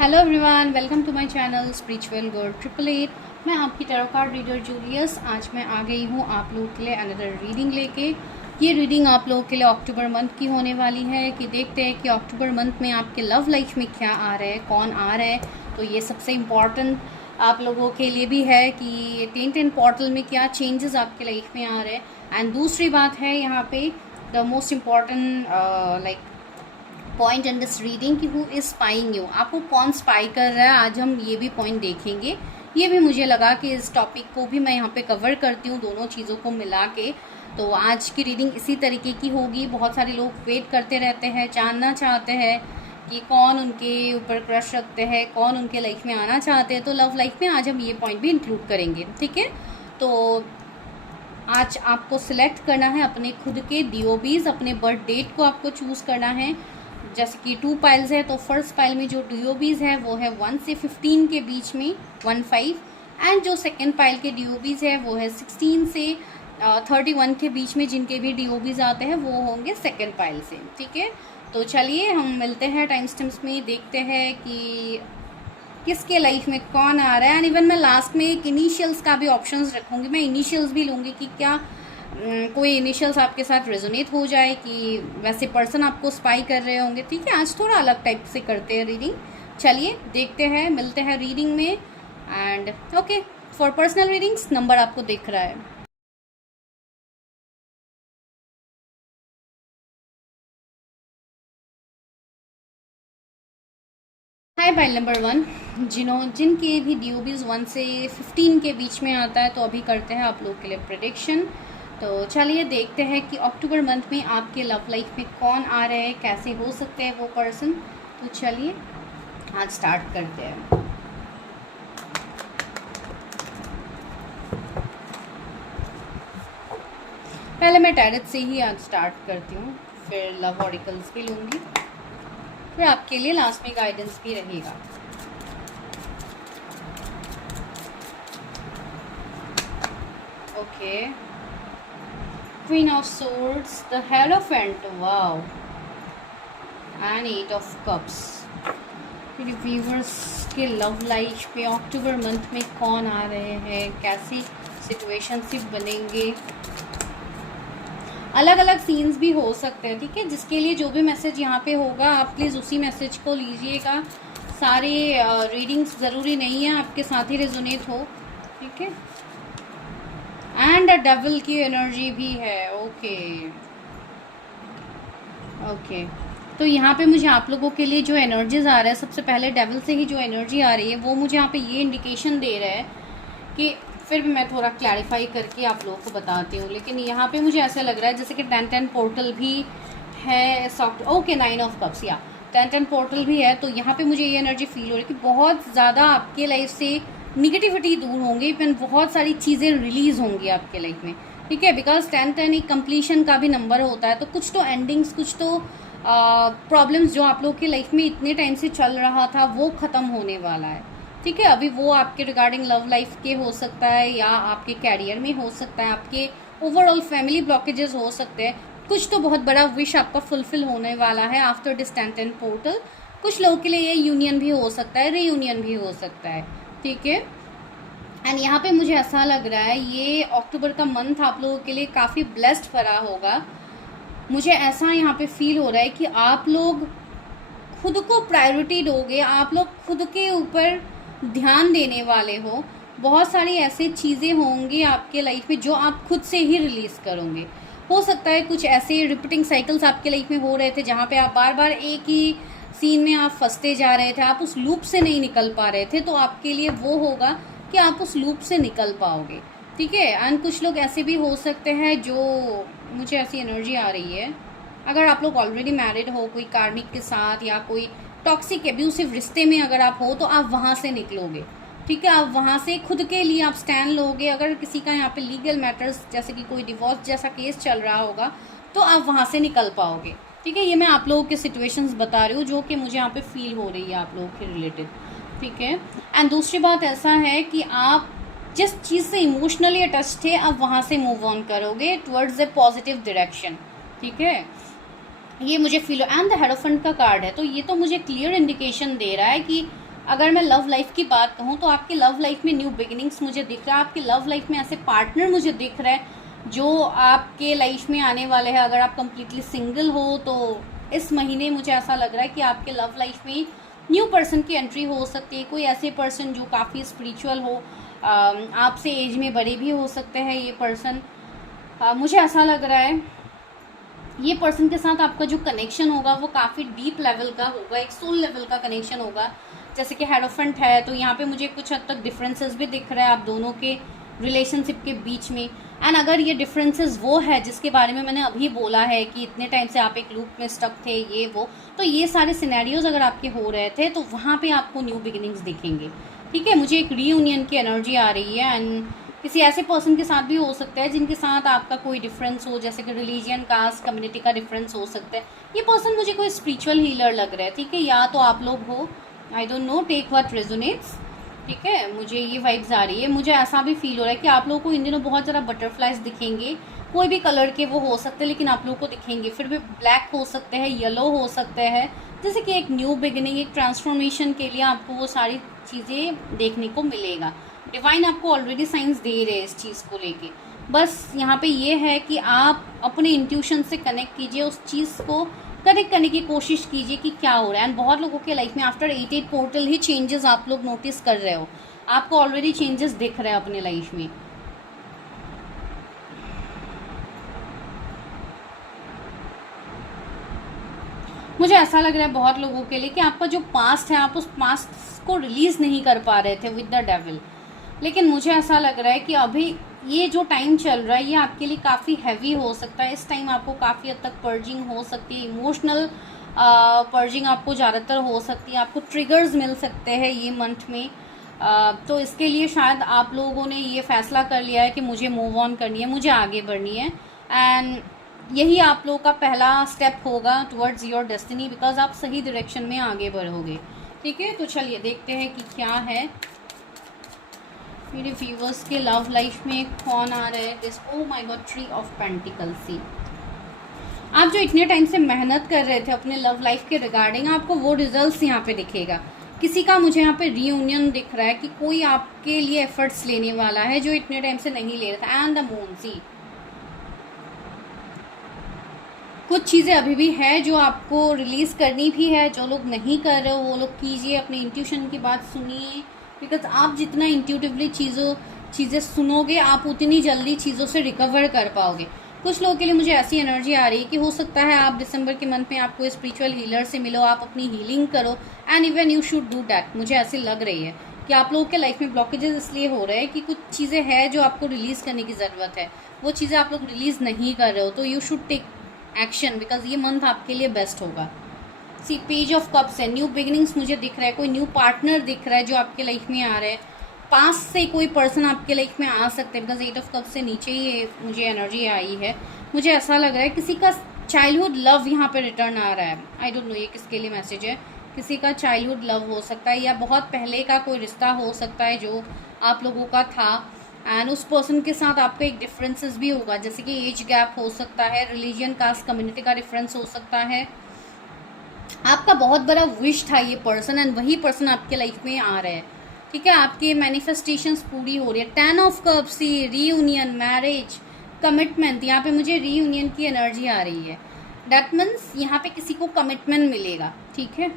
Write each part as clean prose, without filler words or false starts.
Hello everyone, welcome to my channel spiritual girl 888। मैं आपकी tarot card reader Julius. आज मैं आ गई हूँ आप लोगों के लिए अनदर रीडिंग लेके। ये रीडिंग आप लोगों के लिए अक्टूबर मंथ की होने वाली है कि देखते हैं कि अक्टूबर मंथ में आपके लव लाइफ में क्या आ रहा है, कौन आ रहा है। तो ये सबसे इम्पॉर्टेंट आप लोगों के लिए भी है कि 10-10 पोर्टल में क्या चेंजेस आपके लाइफ में आ रहे हैं। एंड दूसरी बात है यहाँ पे the most important like point in this reading कि हु इज स्पाइंग यू, आपको कौन स्पाई कर रहा है। आज हम ये भी पॉइंट देखेंगे। ये भी मुझे लगा कि इस टॉपिक को भी मैं यहाँ पे कवर करती हूँ, दोनों चीज़ों को मिला के। तो आज की रीडिंग इसी तरीके की होगी। बहुत सारे लोग वेट करते रहते हैं, जानना चाहते हैं कि कौन उनके ऊपर क्रश रखते हैं, कौन उनके लाइफ में आना चाहते हैं। तो लव लाइफ में आज हम ये पॉइंट भी इंक्लूड करेंगे, ठीक है। तो आज आपको सिलेक्ट करना है अपने खुद के डीओबीज, अपने बर्थ डेट को आपको चूज़ करना है। जैसे कि 2 पाइल्स है तो फर्स्ट पाइल में जो डीओबीज है वो है 1 से 15 के बीच में 15। एंड जो सेकेंड पाइल के डीओबीज है वो है 16 से 31 के बीच में। जिनके भी डीओबीज आते हैं वो होंगे सेकेंड पाइल से, ठीक है। तो चलिए हम मिलते हैं टाइम स्टैम्प्स में, देखते हैं कि किसके लाइफ में कौन आ रहा है। एंड इवन मैं लास्ट में एक इनिशियल्स का भी ऑप्शंस रखूँगी। मैं इनिशियल्स भी लूँगी कि क्या कोई इनिशियल्स आपके साथ रेजोनेट हो जाए कि वैसे पर्सन आपको स्पाई कर रहे होंगे, ठीक है। आज थोड़ा अलग टाइप से करते हैं रीडिंग। चलिए देखते हैं, मिलते हैं रीडिंग में। And okay, for personal readings number आपको दिख रहा है। हाय पाइल नंबर 1, जिनके भी डीओबीज 1 से 15 के बीच में आता है। तो अभी करते हैं आप लोग के लिए प्रेडिक्शन। तो चलिए देखते हैं कि अक्टूबर मंथ में आपके लव लाइफ में कौन आ रहे हैं, कैसे हो सकते हैं वो पर्सन। तो चलिए आज स्टार्ट करते हैं। पहले मैं टैरेट से ही आज स्टार्ट करती हूँ, फिर लव ऑरिकल्स भी लूँगी, फिर आपके लिए लास्ट में गाइडेंस भी रहेगा। Okay, Queen of Swords, the Hierophant, wow, and 8 of Cups। फिर व्यूवर्स के लव लाइफ पे अक्टूबर मंथ में कौन आ रहे हैं, कैसी सिचुएशनशिप बनेंगे। अलग अलग सीन्स भी हो सकते हैं, ठीक है। जिसके लिए जो भी मैसेज यहाँ पे होगा आप प्लीज़ उसी मैसेज को लीजिएगा। सारे रीडिंग्स ज़रूरी नहीं है आपके साथ ही रेजोनेट हो, ठीक है। एंड डबल की एनर्जी भी है, ओके ओके। तो यहाँ पे मुझे आप लोगों के लिए जो एनर्जीज आ रहा है, सबसे पहले डेविल से ही जो एनर्जी आ रही है वो मुझे यहाँ पे ये इंडिकेशन दे रहा है कि, फिर भी मैं थोड़ा क्लैरिफाई करके आप लोगों को बताती हूँ। लेकिन यहाँ पे मुझे ऐसा लग रहा है जैसे कि 10-10 पोर्टल भी है, सॉफ्ट ओके 9 ऑफ कप्स या 10-10 पोर्टल भी है। तो यहाँ पे मुझे ये एनर्जी फील हो रही है कि बहुत ज़्यादा आपके लाइफ से निगेटिविटी दूर होंगी, इवन बहुत सारी चीज़ें रिलीज़ होंगी आपके लाइफ में, ठीक है। बिकॉज 10-10 एक कंप्लीशन का भी नंबर होता है। तो कुछ तो एंडिंग्स, कुछ तो प्रॉब्लम्स जो आप लोग की लाइफ में इतने टाइम से चल रहा था वो ख़त्म होने वाला है, ठीक है। अभी वो आपके रिगार्डिंग लव लाइफ के हो सकता है, या आपके कैरियर में हो सकता है, आपके ओवरऑल फैमिली ब्लॉकेजेस हो सकते हैं। कुछ तो बहुत बड़ा विश आपका फुलफिल होने वाला है आफ्टर दिस 10-10 पोर्टल। कुछ लोगों के लिए ये यूनियन भी हो सकता है, रीयूनियन भी हो सकता है, ठीक है। एंड यहाँ पे मुझे ऐसा लग रहा है ये अक्टूबर का मंथ आप लोगों के लिए काफ़ी ब्लेस्ड भरा होगा। मुझे ऐसा यहाँ पे फील हो रहा है कि आप लोग खुद को प्रायोरिटी दोगे, आप लोग खुद के ऊपर ध्यान देने वाले हो। बहुत सारी ऐसी चीज़ें होंगी आपके लाइफ में जो आप खुद से ही रिलीज़ करोगे। हो सकता है कुछ ऐसे रिपीटिंग साइकिल्स आपके लाइफ में हो रहे थे जहाँ पे आप बार बार एक ही सीन में आप फंसते जा रहे थे, आप उस लूप से नहीं निकल पा रहे थे। तो आपके लिए वो होगा कि आप उस लूप से निकल पाओगे, ठीक है। एंड कुछ लोग ऐसे भी हो सकते हैं, जो मुझे ऐसी एनर्जी आ रही है, अगर आप लोग ऑलरेडी मैरिड हो कोई कार्मिक के साथ, या कोई टॉक्सिक एब्यूसिव रिश्ते में अगर आप हो, तो आप वहाँ से निकलोगे, ठीक है। आप वहाँ से खुद के लिए आप स्टैंड लोगे। अगर किसी का यहाँ पे लीगल मैटर्स जैसे कि कोई डिवोर्स जैसा केस चल रहा होगा तो आप वहाँ से निकल पाओगे, ठीक है। ये मैं आप लोगों के सिचुएशंस बता रही हूँ जो कि मुझे यहाँ पे फील हो रही है आप लोगों के रिलेटेड, ठीक है। एंड दूसरी बात ऐसा है कि आप जिस चीज़ से इमोशनली अटैच थे आप वहाँ से मूव ऑन करोगे टुवर्ड्स ए पॉजिटिव डायरेक्शन, ठीक है। ये मुझे फील एंड द हेरोफेंट का कार्ड है, तो ये तो मुझे क्लियर इंडिकेशन दे रहा है कि अगर मैं लव लाइफ की बात कहूँ तो आपकी लव लाइफ में न्यू बिगिनिंग्स मुझे दिख रहा है, आपकी लव लाइफ में ऐसे पार्टनर मुझे दिख रहा है जो आपके लाइफ में आने वाले हैं। अगर आप कंप्लीटली सिंगल हो तो इस महीने मुझे ऐसा लग रहा है कि आपके लव लाइफ में न्यू पर्सन की एंट्री हो सकती है। कोई ऐसे पर्सन जो काफ़ी स्पिरिचुअल हो, आपसे एज में बड़े भी हो सकते हैं ये पर्सन। मुझे ऐसा लग रहा है ये पर्सन के साथ आपका जो कनेक्शन होगा वो काफ़ी डीप लेवल का होगा, एक सोल लेवल का कनेक्शन होगा। जैसे कि हेरोफेंट है तो यहाँ पे मुझे कुछ हद तक डिफरेंसेस भी दिख रहा है आप दोनों के रिलेशनशिप के बीच में। एंड अगर ये डिफरेंसेस वो है जिसके बारे में मैंने अभी बोला है कि इतने टाइम से आप एक लूप में स्टक थे ये वो, तो ये सारे सिनेरियोज अगर आपके हो रहे थे तो वहाँ पे आपको न्यू बिगिनिंग्स दिखेंगे। ठीक है, मुझे एक रीयूनियन की एनर्जी आ रही है एंड किसी ऐसे पर्सन के साथ भी हो सकता है जिनके साथ आपका कोई डिफरेंस हो, जैसे कि रिलीजियन, कास्ट, कम्युनिटी का डिफरेंस हो सकता है। ये पर्सन मुझे कोई स्पिरिचुअल हीलर लग रहा है। ठीक है, या तो आप लोग हो, I don't know, take what resonates. ठीक है, मुझे ये वाइब्स आ रही है। मुझे ऐसा भी फील हो रहा है कि आप लोगों को इन दिनों बहुत ज़्यादा बटरफ्लाइज दिखेंगे। कोई भी कलर के वो हो सकते हैं लेकिन आप लोगों को दिखेंगे। फिर भी ब्लैक हो सकते हैं, येलो हो सकते हैं, जैसे कि एक न्यू बिगिनिंग, एक ट्रांसफॉर्मेशन के लिए आपको वो सारी चीज़ें देखने को मिलेगा। डिवाइन आपको ऑलरेडी साइंस दे रहे हैं इस चीज़ को लेके। बस यहाँ पे ये है कि आप अपने इंट्यूशन से कनेक्ट कीजिए, उस चीज़ को कनेक्ट करने की कोशिश कीजिए कि क्या हो रहा है। एंड बहुत लोगों के लाइफ में आफ्टर 88 पोर्टल ही चेंजेस आप लोग नोटिस कर रहे हो, आपको ऑलरेडी चेंजेस दिख रहे हैं अपने लाइफ में। मुझे ऐसा लग रहा है बहुत लोगों के लिए कि आपका जो पास्ट है आप उस पास्ट को रिलीज नहीं कर पा रहे थे विद द डेविल, लेकिन मुझे ऐसा लग रहा है कि अभी ये जो टाइम चल रहा है ये आपके लिए काफ़ी हैवी हो सकता है। इस टाइम आपको काफ़ी हद तक पर्जिंग हो सकती है, इमोशनल पर्जिंग आपको ज़्यादातर हो सकती है, आपको ट्रिगर्स मिल सकते हैं ये मंथ में। तो इसके लिए शायद आप लोगों ने ये फैसला कर लिया है कि मुझे मूव ऑन करनी है, मुझे आगे बढ़नी है। एंड यही आप लोगों का पहला स्टेप होगा टुवर्ड्स योर डेस्टिनी, बिकॉज आप सही डायरेक्शन में आगे बढ़ोगे। ठीक है, तो चलिए देखते हैं कि क्या है मेरे व्यूवर्स के लव लाइफ में। कौन आ रहा है this, oh my god, three of pentacle. See, आप जो इतने टाइम से मेहनत कर रहे थे अपने लव लाइफ के रिगार्डिंग, आपको वो रिजल्ट्स यहाँ पे दिखेगा। किसी का मुझे यहाँ पे रीयूनियन दिख रहा है कि कोई आपके लिए एफर्ट्स लेने वाला है जो इतने टाइम से नहीं ले रहा था। एंड द मून, सी, कुछ चीज़ें अभी भी है जो आपको रिलीज़ करनी भी है। जो लोग नहीं कर रहे हो वो लोग कीजिए, अपने इंट्यूशन की बात सुनिए, बिकॉज आप जितना इंट्यूटिवली चीज़ें सुनोगे आप उतनी जल्दी चीज़ों से रिकवर कर पाओगे। कुछ लोगों के लिए मुझे ऐसी एनर्जी आ रही है कि हो सकता है आप दिसंबर के मंथ में आपको स्पिरिचुअल हीलर से मिलो, आप अपनी हीलिंग करो, and even you should do that. मुझे ऐसी लग रही है कि आप लोगों के लाइफ में ब्लॉकेजेस इसलिए हो रहे हैं कि कुछ चीज़ें हैं जो आपको रिलीज़ करने की ज़रूरत है, वो चीज़ें आप लोग रिलीज़ नहीं कर रहे हो, तो you should take action, because ये मंथ आपके लिए बेस्ट होगा। सी, पेज ऑफ कप्स है, न्यू बिगिनिंग्स मुझे दिख रहा है, कोई न्यू पार्टनर दिख रहा है जो आपके लाइफ में आ रहा है। पास से कोई पर्सन आपके लाइफ में आ सकते हैं, बिकॉज 8 ऑफ कप्स से नीचे ही मुझे एनर्जी आई है। मुझे ऐसा लग रहा है किसी का चाइल्डहुड लव यहाँ पे रिटर्न आ रहा है। आई डोंट नो ये किसके लिए मैसेज है। किसी का चाइल्डहुड लव हो सकता है या बहुत पहले का कोई रिश्ता हो सकता है जो आप लोगों का था, एंड उस पर्सन के साथ आपका एक डिफरेंसेस भी होगा, जैसे कि एज गैप हो सकता है, रिलीजियन, कास्ट, कम्युनिटी का डिफरेंस हो सकता है। आपका बहुत बड़ा विश था ये पर्सन एंड वही पर्सन आपके लाइफ में आ रहा है। ठीक है, आपकी मैनिफेस्टेशंस पूरी हो रही है। 10 of cups, reunion, marriage, commitment, यहाँ पे मुझे रीयूनियन की एनर्जी आ रही है। दैट मीन्स यहाँ पे किसी को कमिटमेंट मिलेगा। ठीक है,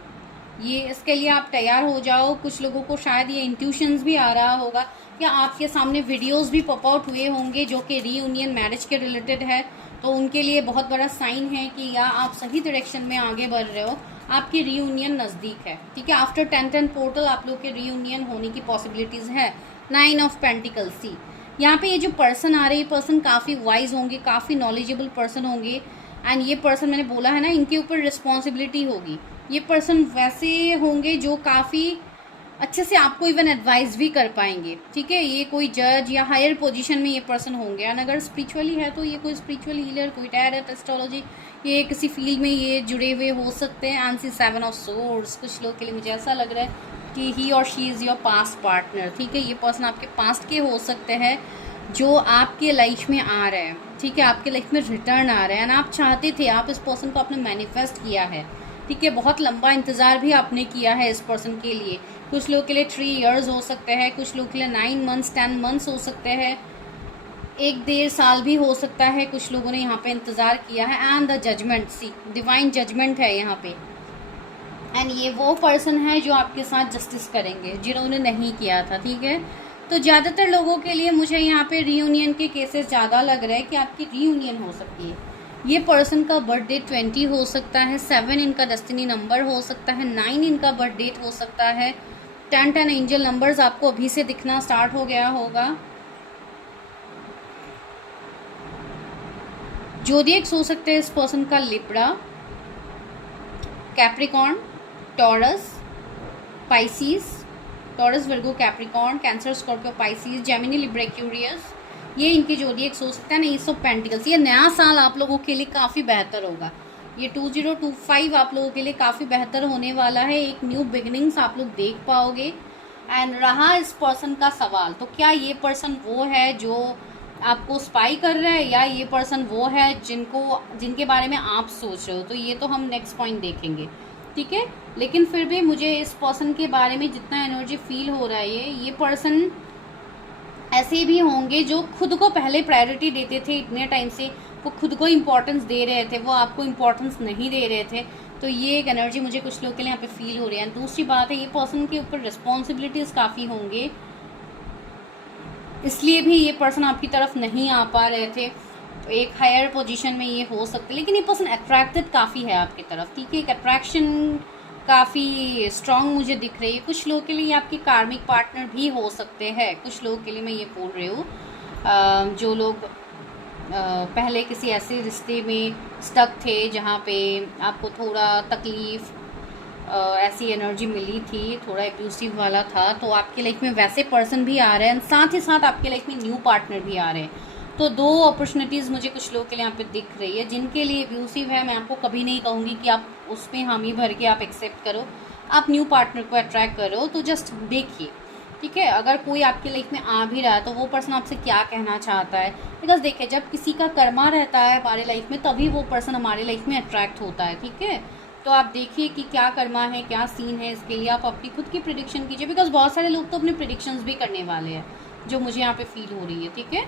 ये इसके लिए आप तैयार हो जाओ। कुछ लोगों को शायद ये इंट्यूशंस भी आ रहा होगा या आपके सामने वीडियोस भी पॉप आउट हुए होंगे जो कि रीयूनियन, मैरिज के रिलेटेड है, तो उनके लिए बहुत बड़ा साइन है कि या आप सही डायरेक्शन में आगे बढ़ रहे हो, आपकी रीयूनियन नज़दीक है। ठीक है, आफ्टर 10 पोर्टल आप लोग के रीयूनियन होने की पॉसिबिलिटीज़ है। 9 ऑफ पेंटिकल, सी, यहाँ पे ये जो पर्सन आ रहे हैं, ये पर्सन काफ़ी वाइज होंगे, काफ़ी नॉलेजेबल पर्सन होंगे, एंड ये पर्सन मैंने बोला है ना इनके ऊपर रिस्पॉन्सिबिलिटी होगी। ये पर्सन वैसे होंगे जो काफ़ी अच्छे से आपको इवन एडवाइस भी कर पाएंगे। ठीक है, ये कोई जज या हायर पोजीशन में ये पर्सन होंगे, एंड अगर स्पिरिचुअली है तो ये कोई स्पिरिचुअल हीलर, कोई टैरोट, एस्ट्रोलॉजी, ये किसी फील्ड में ये जुड़े हुए हो सकते हैं। एंड 7 ऑफ सोर्ड्स, कुछ लोग के लिए मुझे ऐसा लग रहा है कि ही और she is your past partner. ठीक है, ये पर्सन आपके पास्ट के हो सकते हैं जो आपके लाइफ में आ रहे हैं। ठीक है, आपके लाइफ में रिटर्न आ रहे हैं, एंड आप चाहते थे, आप इस पर्सन को आपने मैनिफेस्ट किया है। ठीक है, बहुत लंबा इंतज़ार भी आपने किया है इस पर्सन के लिए कुछ लोग के लिए 3 इयर्स हो सकते हैं, कुछ लोग के लिए 9 मंथ्स 10 मंथ्स हो सकते हैं, 1-1.5 साल भी हो सकता है। कुछ लोगों ने यहाँ पे इंतज़ार किया है। And the judgment, see divine judgment है यहाँ पे। एंड ये वो पर्सन है जो आपके साथ जस्टिस करेंगे, जिन्होंने नहीं किया था, ठीक है। तो ज़्यादातर लोगों के लिए मुझे यहाँ पे रीयूनियन के केसेस ज़्यादा लग रहा है कि आपकी रीयूनियन हो सकती है। ये पर्सन का बर्थडे 20 हो सकता है, 7 इनका डेस्टिनी नंबर हो सकता है, 9 इनका बर्थ डेट हो सकता है, 10 एंजल नंबर्स आपको अभी से दिखना स्टार्ट हो गया होगा। ज़ोडिएक्स हो सकते हैं इस पर्सन का Libra, Capricorn, Taurus, Pisces, Taurus, Virgo, Capricorn, Cancer, Scorpio, Pisces, Gemini, Libra, Aquarius, ये इनके ज़ोडिएक्स हो सकता है ना। एस ऑफ पेंटिकल्स, ये नया साल आप लोगों के लिए काफ़ी बेहतर होगा। ये 2025 आप लोगों के लिए काफ़ी बेहतर होने वाला है। एक न्यू बिगिनिंग्स आप लोग देख पाओगे। एंड रहा इस पर्सन का सवाल, तो क्या ये पर्सन वो है जो आपको स्पाई कर रहा है, या ये पर्सन वो है जिनके बारे में आप सोच रहे हो? तो ये तो हम नेक्स्ट पॉइंट देखेंगे, ठीक है। लेकिन फिर भी मुझे इस पर्सन के बारे में जितना एनर्जी फील हो रहा है, ये पर्सन ऐसे भी होंगे जो खुद को पहले प्रायोरिटी देते थे। इतने टाइम से वो खुद को इम्पोर्टेंस दे रहे थे, वो आपको इम्पोर्टेंस नहीं दे रहे थे। तो ये एक एनर्जी मुझे कुछ लोग के लिए यहाँ पे फील हो रही है। दूसरी बात है, ये पर्सन के ऊपर रिस्पॉन्सिबिलिटीज़ काफ़ी होंगे, इसलिए भी ये पर्सन आपकी तरफ नहीं आ पा रहे थे। तो एक हायर पोजीशन में ये हो सकते, लेकिन ये पर्सन अट्रैक्टेड काफ़ी है आपकी तरफ, ठीक है। एक अट्रैक्शन काफ़ी स्ट्रॉन्ग मुझे दिख रही है। कुछ लोगों के लिए आपके कार्मिक पार्टनर भी हो सकते हैं। कुछ लोगों के लिए मैं ये बोल रही हूँ जो लोग पहले किसी ऐसे रिश्ते में स्टक थे जहाँ पे आपको थोड़ा तकलीफ़ ऐसी एनर्जी मिली थी, थोड़ा एब्यूसिव वाला था, तो आपके लाइफ में वैसे पर्सन भी आ रहे हैं, साथ ही साथ आपके लाइफ में न्यू पार्टनर भी आ रहे हैं। तो 2 अपॉर्चुनिटीज़ मुझे कुछ लोगों के लिए यहाँ पे दिख रही है। जिनके लिए एब्यूसिव है, मैं आपको कभी नहीं कहूँगी कि आप उसमें हामी भर के आप एक्सेप्ट करो, आप न्यू पार्टनर को अट्रैक्ट करो। तो जस्ट देखिए, ठीक है। अगर कोई आपके लाइफ में आ भी रहा है तो वो पर्सन आपसे क्या कहना चाहता है, बिकॉज देखिए जब किसी का कर्मा रहता है हमारे लाइफ में, तभी वो पर्सन हमारे लाइफ में अट्रैक्ट होता है, ठीक है। तो आप देखिए कि क्या कर्मा है, क्या सीन है, इसके लिए आप अपनी खुद की प्रिडिक्शन कीजिए, बिकॉज बहुत सारे लोग तो अपने प्रिडिक्शंस भी करने वाले हैं, जो मुझे यहाँ पे फील हो रही है, ठीक है।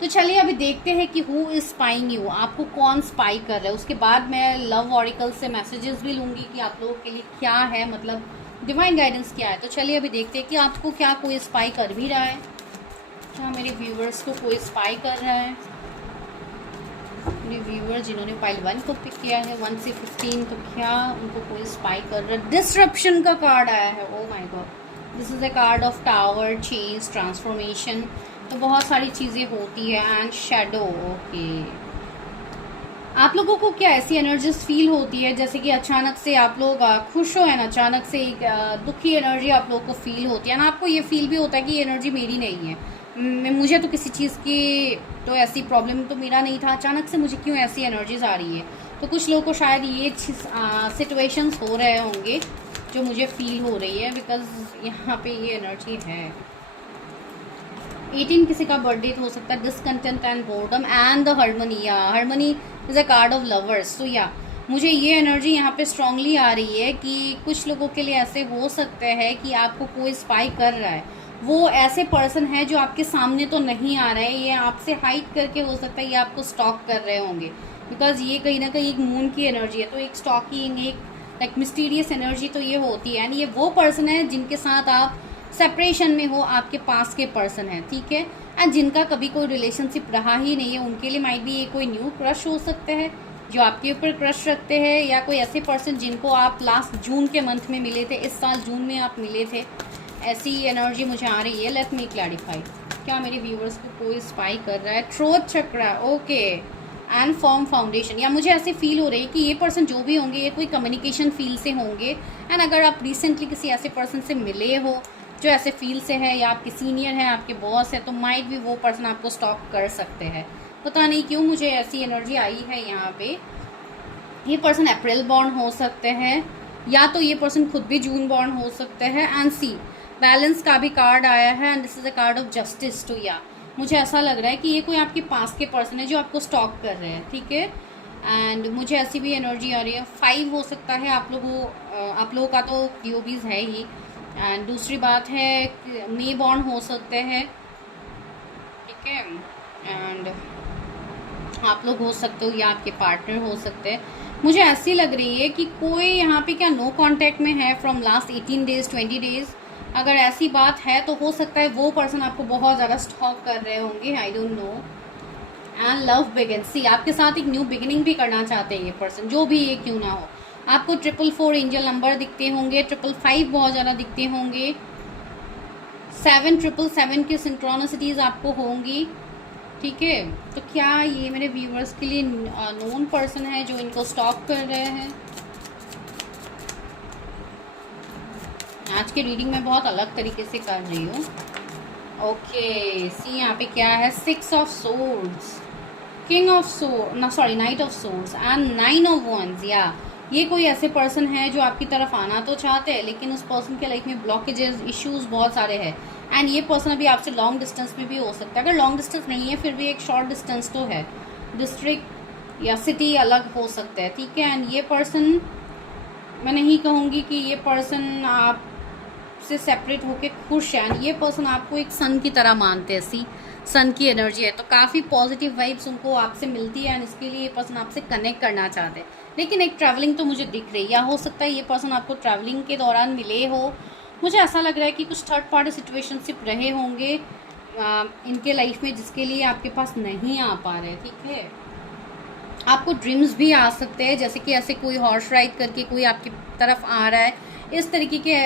तो चलिए अभी देखते हैं कि हु इज स्पाइंग यू, आपको कौन स्पाई कर रहा है। उसके बाद मैं लव ऑरिकल से मैसेजेस भी लूँगी कि आप लोगों के लिए क्या है, मतलब डिवाइन गाइडेंस क्या है। तो चलिए अभी देखते हैं कि आपको क्या कोई स्पाई कर भी रहा है, क्या मेरे व्यूवर्स को कोई स्पाई कर रहा है। मेरे व्यूवर्स जिन्होंने पाइल 1 को पिक किया है 1 से 15, तो क्या उनको कोई स्पाई कर रहा है। डिसरप्शन का कार्ड आया है, ओ my God, this is a card of tower, change, transformation. तो बहुत सारी चीज़ें होती है। And shadow, okay. आप लोगों को क्या ऐसी एनर्जीज फील होती है जैसे कि अचानक से आप लोग खुश हो, एंड अचानक से एक दुखी एनर्जी आप लोगों को फील होती है, ना आपको ये फील भी होता है कि ये एनर्जी मेरी नहीं है, मुझे तो किसी चीज़ की तो ऐसी प्रॉब्लम तो मेरा नहीं था, अचानक से मुझे क्यों ऐसी एनर्जीज आ रही है। तो कुछ लोगों को शायद ये सिचुएशंस हो रहे होंगे जो मुझे फील हो रही है, बिकॉज यहाँ पे ये एनर्जी है। 18 किसी का बर्थडे हो सकता है, discontent and boredom and the harmony, या harmony is a card of lovers. तो या मुझे ये एनर्जी यहाँ पे स्ट्रांगली आ रही है कि कुछ लोगों के लिए ऐसे हो सकते हैं कि आपको कोई स्पाई कर रहा है। वो ऐसे पर्सन है जो आपके सामने तो नहीं आ रहे हैं, ये आपसे हाइड करके हो सकता है, ये आपको स्टॉक कर रहे होंगे, बिकॉज ये कहीं ना कहीं एक मून की एनर्जी है। तो एक स्टॉकिंग, एक लाइक मिस्टीरियस एनर्जी तो ये होती है। एंड ये वो पर्सन है जिनके साथ आप सेपरेशन में हो, आपके पास के पर्सन है, ठीक है। एंड जिनका कभी कोई रिलेशनशिप रहा ही नहीं है, उनके लिए माइट भी ये कोई न्यू क्रश हो सकते हैं जो आपके ऊपर क्रश रखते हैं, या कोई ऐसे पर्सन जिनको आप लास्ट जून के मंथ में मिले थे, इस साल जून में आप मिले थे, ऐसी एनर्जी मुझे आ रही है। लेट मी क्लैरिफाई, क्या मेरे व्यूवर्स को कोई स्पाई कर रहा है। Troth chakra, okay, and form foundation, या मुझे ऐसे फील हो रही है कि ये पर्सन जो भी होंगे ये कोई कम्युनिकेशन फील्ड से होंगे। एंड अगर आप रिसेंटली किसी ऐसे पर्सन से मिले हो जो ऐसे फील्ड से है, या आपके सीनियर हैं, आपके बॉस है, तो माइट भी वो पर्सन आपको स्टॉक कर सकते हैं। पता नहीं क्यों मुझे ऐसी एनर्जी आई है यहाँ पे। ये पर्सन अप्रैल बॉर्न हो सकते हैं, या तो ये पर्सन खुद भी जून बॉर्न हो सकते हैं। एंड सी बैलेंस का भी कार्ड आया है, and this is a card of justice. तो या मुझे ऐसा लग रहा है कि ये कोई आपके पास के पर्सन है जो आपको स्टॉक कर रहे हैं, ठीक है। एंड मुझे ऐसी भी एनर्जी आ रही है। 5 हो सकता है आप लोगों का तो पीओबीज है ही, एंड दूसरी बात है मे बॉर्न हो सकते हैं, ठीक है, एंड आप लोग हो सकते हो या आपके पार्टनर हो सकते हैं। मुझे ऐसी लग रही है कि कोई यहाँ पे क्या नो कांटेक्ट में है फ्रॉम लास्ट 18 डेज 20 डेज। अगर ऐसी बात है तो हो सकता है वो पर्सन आपको बहुत ज़्यादा स्टॉक कर रहे होंगे, I don't know. And love begin, see आपके साथ एक न्यू बिगिनिंग भी करना चाहते हैं ये पर्सन, जो भी ये क्यों ना हो। आपको 444 एंजल नंबर दिखते होंगे, 555 बहुत ज़्यादा दिखते होंगे, 777 की सिंक्रोनिसिटीज़ आपको होंगी, ठीक है। तो क्या ये मेरे व्यूवर्स के लिए नोन पर्सन है जो इनको स्टॉक कर रहे हैं? आज के रीडिंग में बहुत अलग तरीके से कर रही हूँ। ओके सी यहाँ पे क्या है, 6 of swords, king of sword ना sorry knight of swords and 9 of wands. या ये कोई ऐसे पर्सन है जो आपकी तरफ आना तो चाहते हैं लेकिन उस पर्सन के लाइफ में ब्लॉकेजेस इश्यूज बहुत सारे हैं। एंड ये पर्सन अभी आपसे लॉन्ग डिस्टेंस में भी हो सकता है। अगर लॉन्ग डिस्टेंस नहीं है फिर भी एक शॉर्ट डिस्टेंस तो है, डिस्ट्रिक्ट या सिटी अलग हो सकता है, ठीक है। एंड ये पर्सन, मैं नहीं कहूँगी कि ये पर्सन आपसे सेपरेट होके खुश है। एंड ये पर्सन आपको एक सन की तरह मानते हैं, सी सन की एनर्जी है, तो काफ़ी पॉजिटिव वाइब्स उनको आपसे मिलती है एंड इसके लिए ये पर्सन आपसे कनेक्ट करना चाहते हैं। लेकिन एक ट्रैवलिंग तो मुझे दिख रही है, या हो सकता है ये पर्सन आपको ट्रैवलिंग के दौरान मिले हो। मुझे ऐसा लग रहा है कि कुछ थर्ड पार्टी सिचुएशनशिप रहे होंगे इनके लाइफ में जिसके लिए आपके पास नहीं आ पा रहे, ठीक है। आपको ड्रीम्स भी आ सकते हैं, जैसे कि ऐसे कोई हॉर्स राइड करके कोई आपकी तरफ आ रहा है, इस तरीके के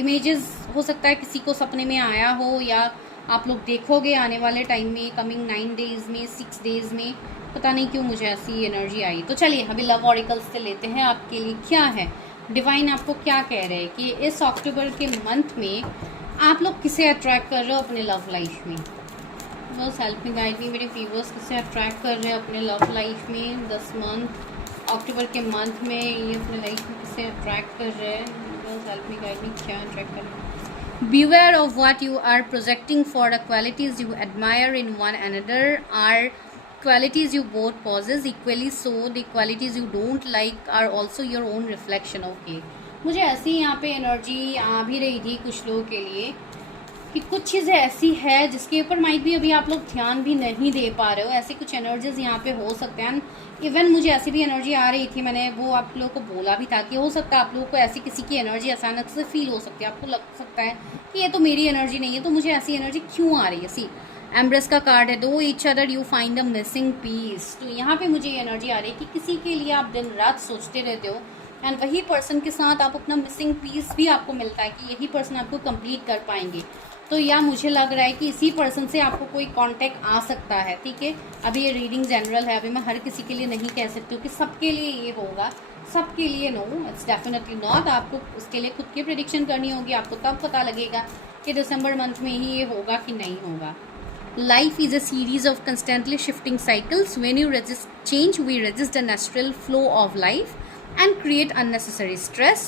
इमेजेस हो सकता है किसी को सपने में आया हो, या आप लोग देखोगे आने वाले टाइम में, कमिंग 9 डेज में, 6 डेज में। पता नहीं क्यों मुझे ऐसी एनर्जी आई। तो चलिए अभी लव ऑरिकल्स से लेते हैं आपके लिए क्या है, डिवाइन आपको क्या कह रहे हैं कि इस अक्टूबर के मंथ में आप लोग किसे अट्रैक्ट कर रहे हो अपने लव लाइफ में। बस हेल्प मी गाइड मी, मेरे व्यूवर्स किसे अट्रैक्ट कर रहे हैं अपने लव लाइफ में 10 मंथ अक्टूबर के मंथ में, ये अपने लाइफ में किसे अट्रैक्ट कर रहे हैं। बस हेल्प मी गाइड मी, क्या अट्रैक्ट कर रहे हैं। Beware of what you are projecting, for the qualities you admire in one another are qualities you both possess equally, so the qualities you don't like are also your own reflection. Okay, मुझे ऐसी यहाँ पे energy आ भी रही थी कुछ लोगों के लिए कि कुछ चीज़ें ऐसी है जिसके ऊपर माइट भी अभी आप लोग ध्यान भी नहीं दे पा रहे हो, ऐसी कुछ एनर्जीज यहाँ पे हो सकते हैं। इवन मुझे ऐसी भी एनर्जी आ रही थी, मैंने वो आप लोगों को बोला भी था कि हो सकता है आप लोगों को ऐसी किसी की एनर्जी अचानक से फील हो सकती है, आपको लग सकता है कि ये तो मेरी एनर्जी नहीं है, तो मुझे ऐसी एनर्जी क्यों आ रही है। सी एम्ब्रेस का कार्ड है, through each other you find a missing piece. तो यहाँ पे मुझे ये एनर्जी आ रही है कि किसी के लिए आप दिन रात सोचते रहते हो एंड वही पर्सन के साथ आप अपना मिसिंग पीस भी आपको मिलता है कि यही पर्सन आपको कंप्लीट कर पाएंगे। तो या मुझे लग रहा है कि इसी पर्सन से आपको कोई कांटेक्ट आ सकता है, ठीक है। अभी ये रीडिंग जनरल है, अभी मैं हर किसी के लिए नहीं कह सकती हूँ कि सबके लिए ये होगा, सबके लिए नो, इट्स डेफिनेटली नॉट। आपको उसके लिए खुद की प्रेडिक्शन करनी होगी, आपको तब पता लगेगा कि दिसंबर मंथ में ही ये होगा कि नहीं होगा। Life is a series of constantly shifting cycles. When you resist change, we resist the natural flow of life and create unnecessary stress.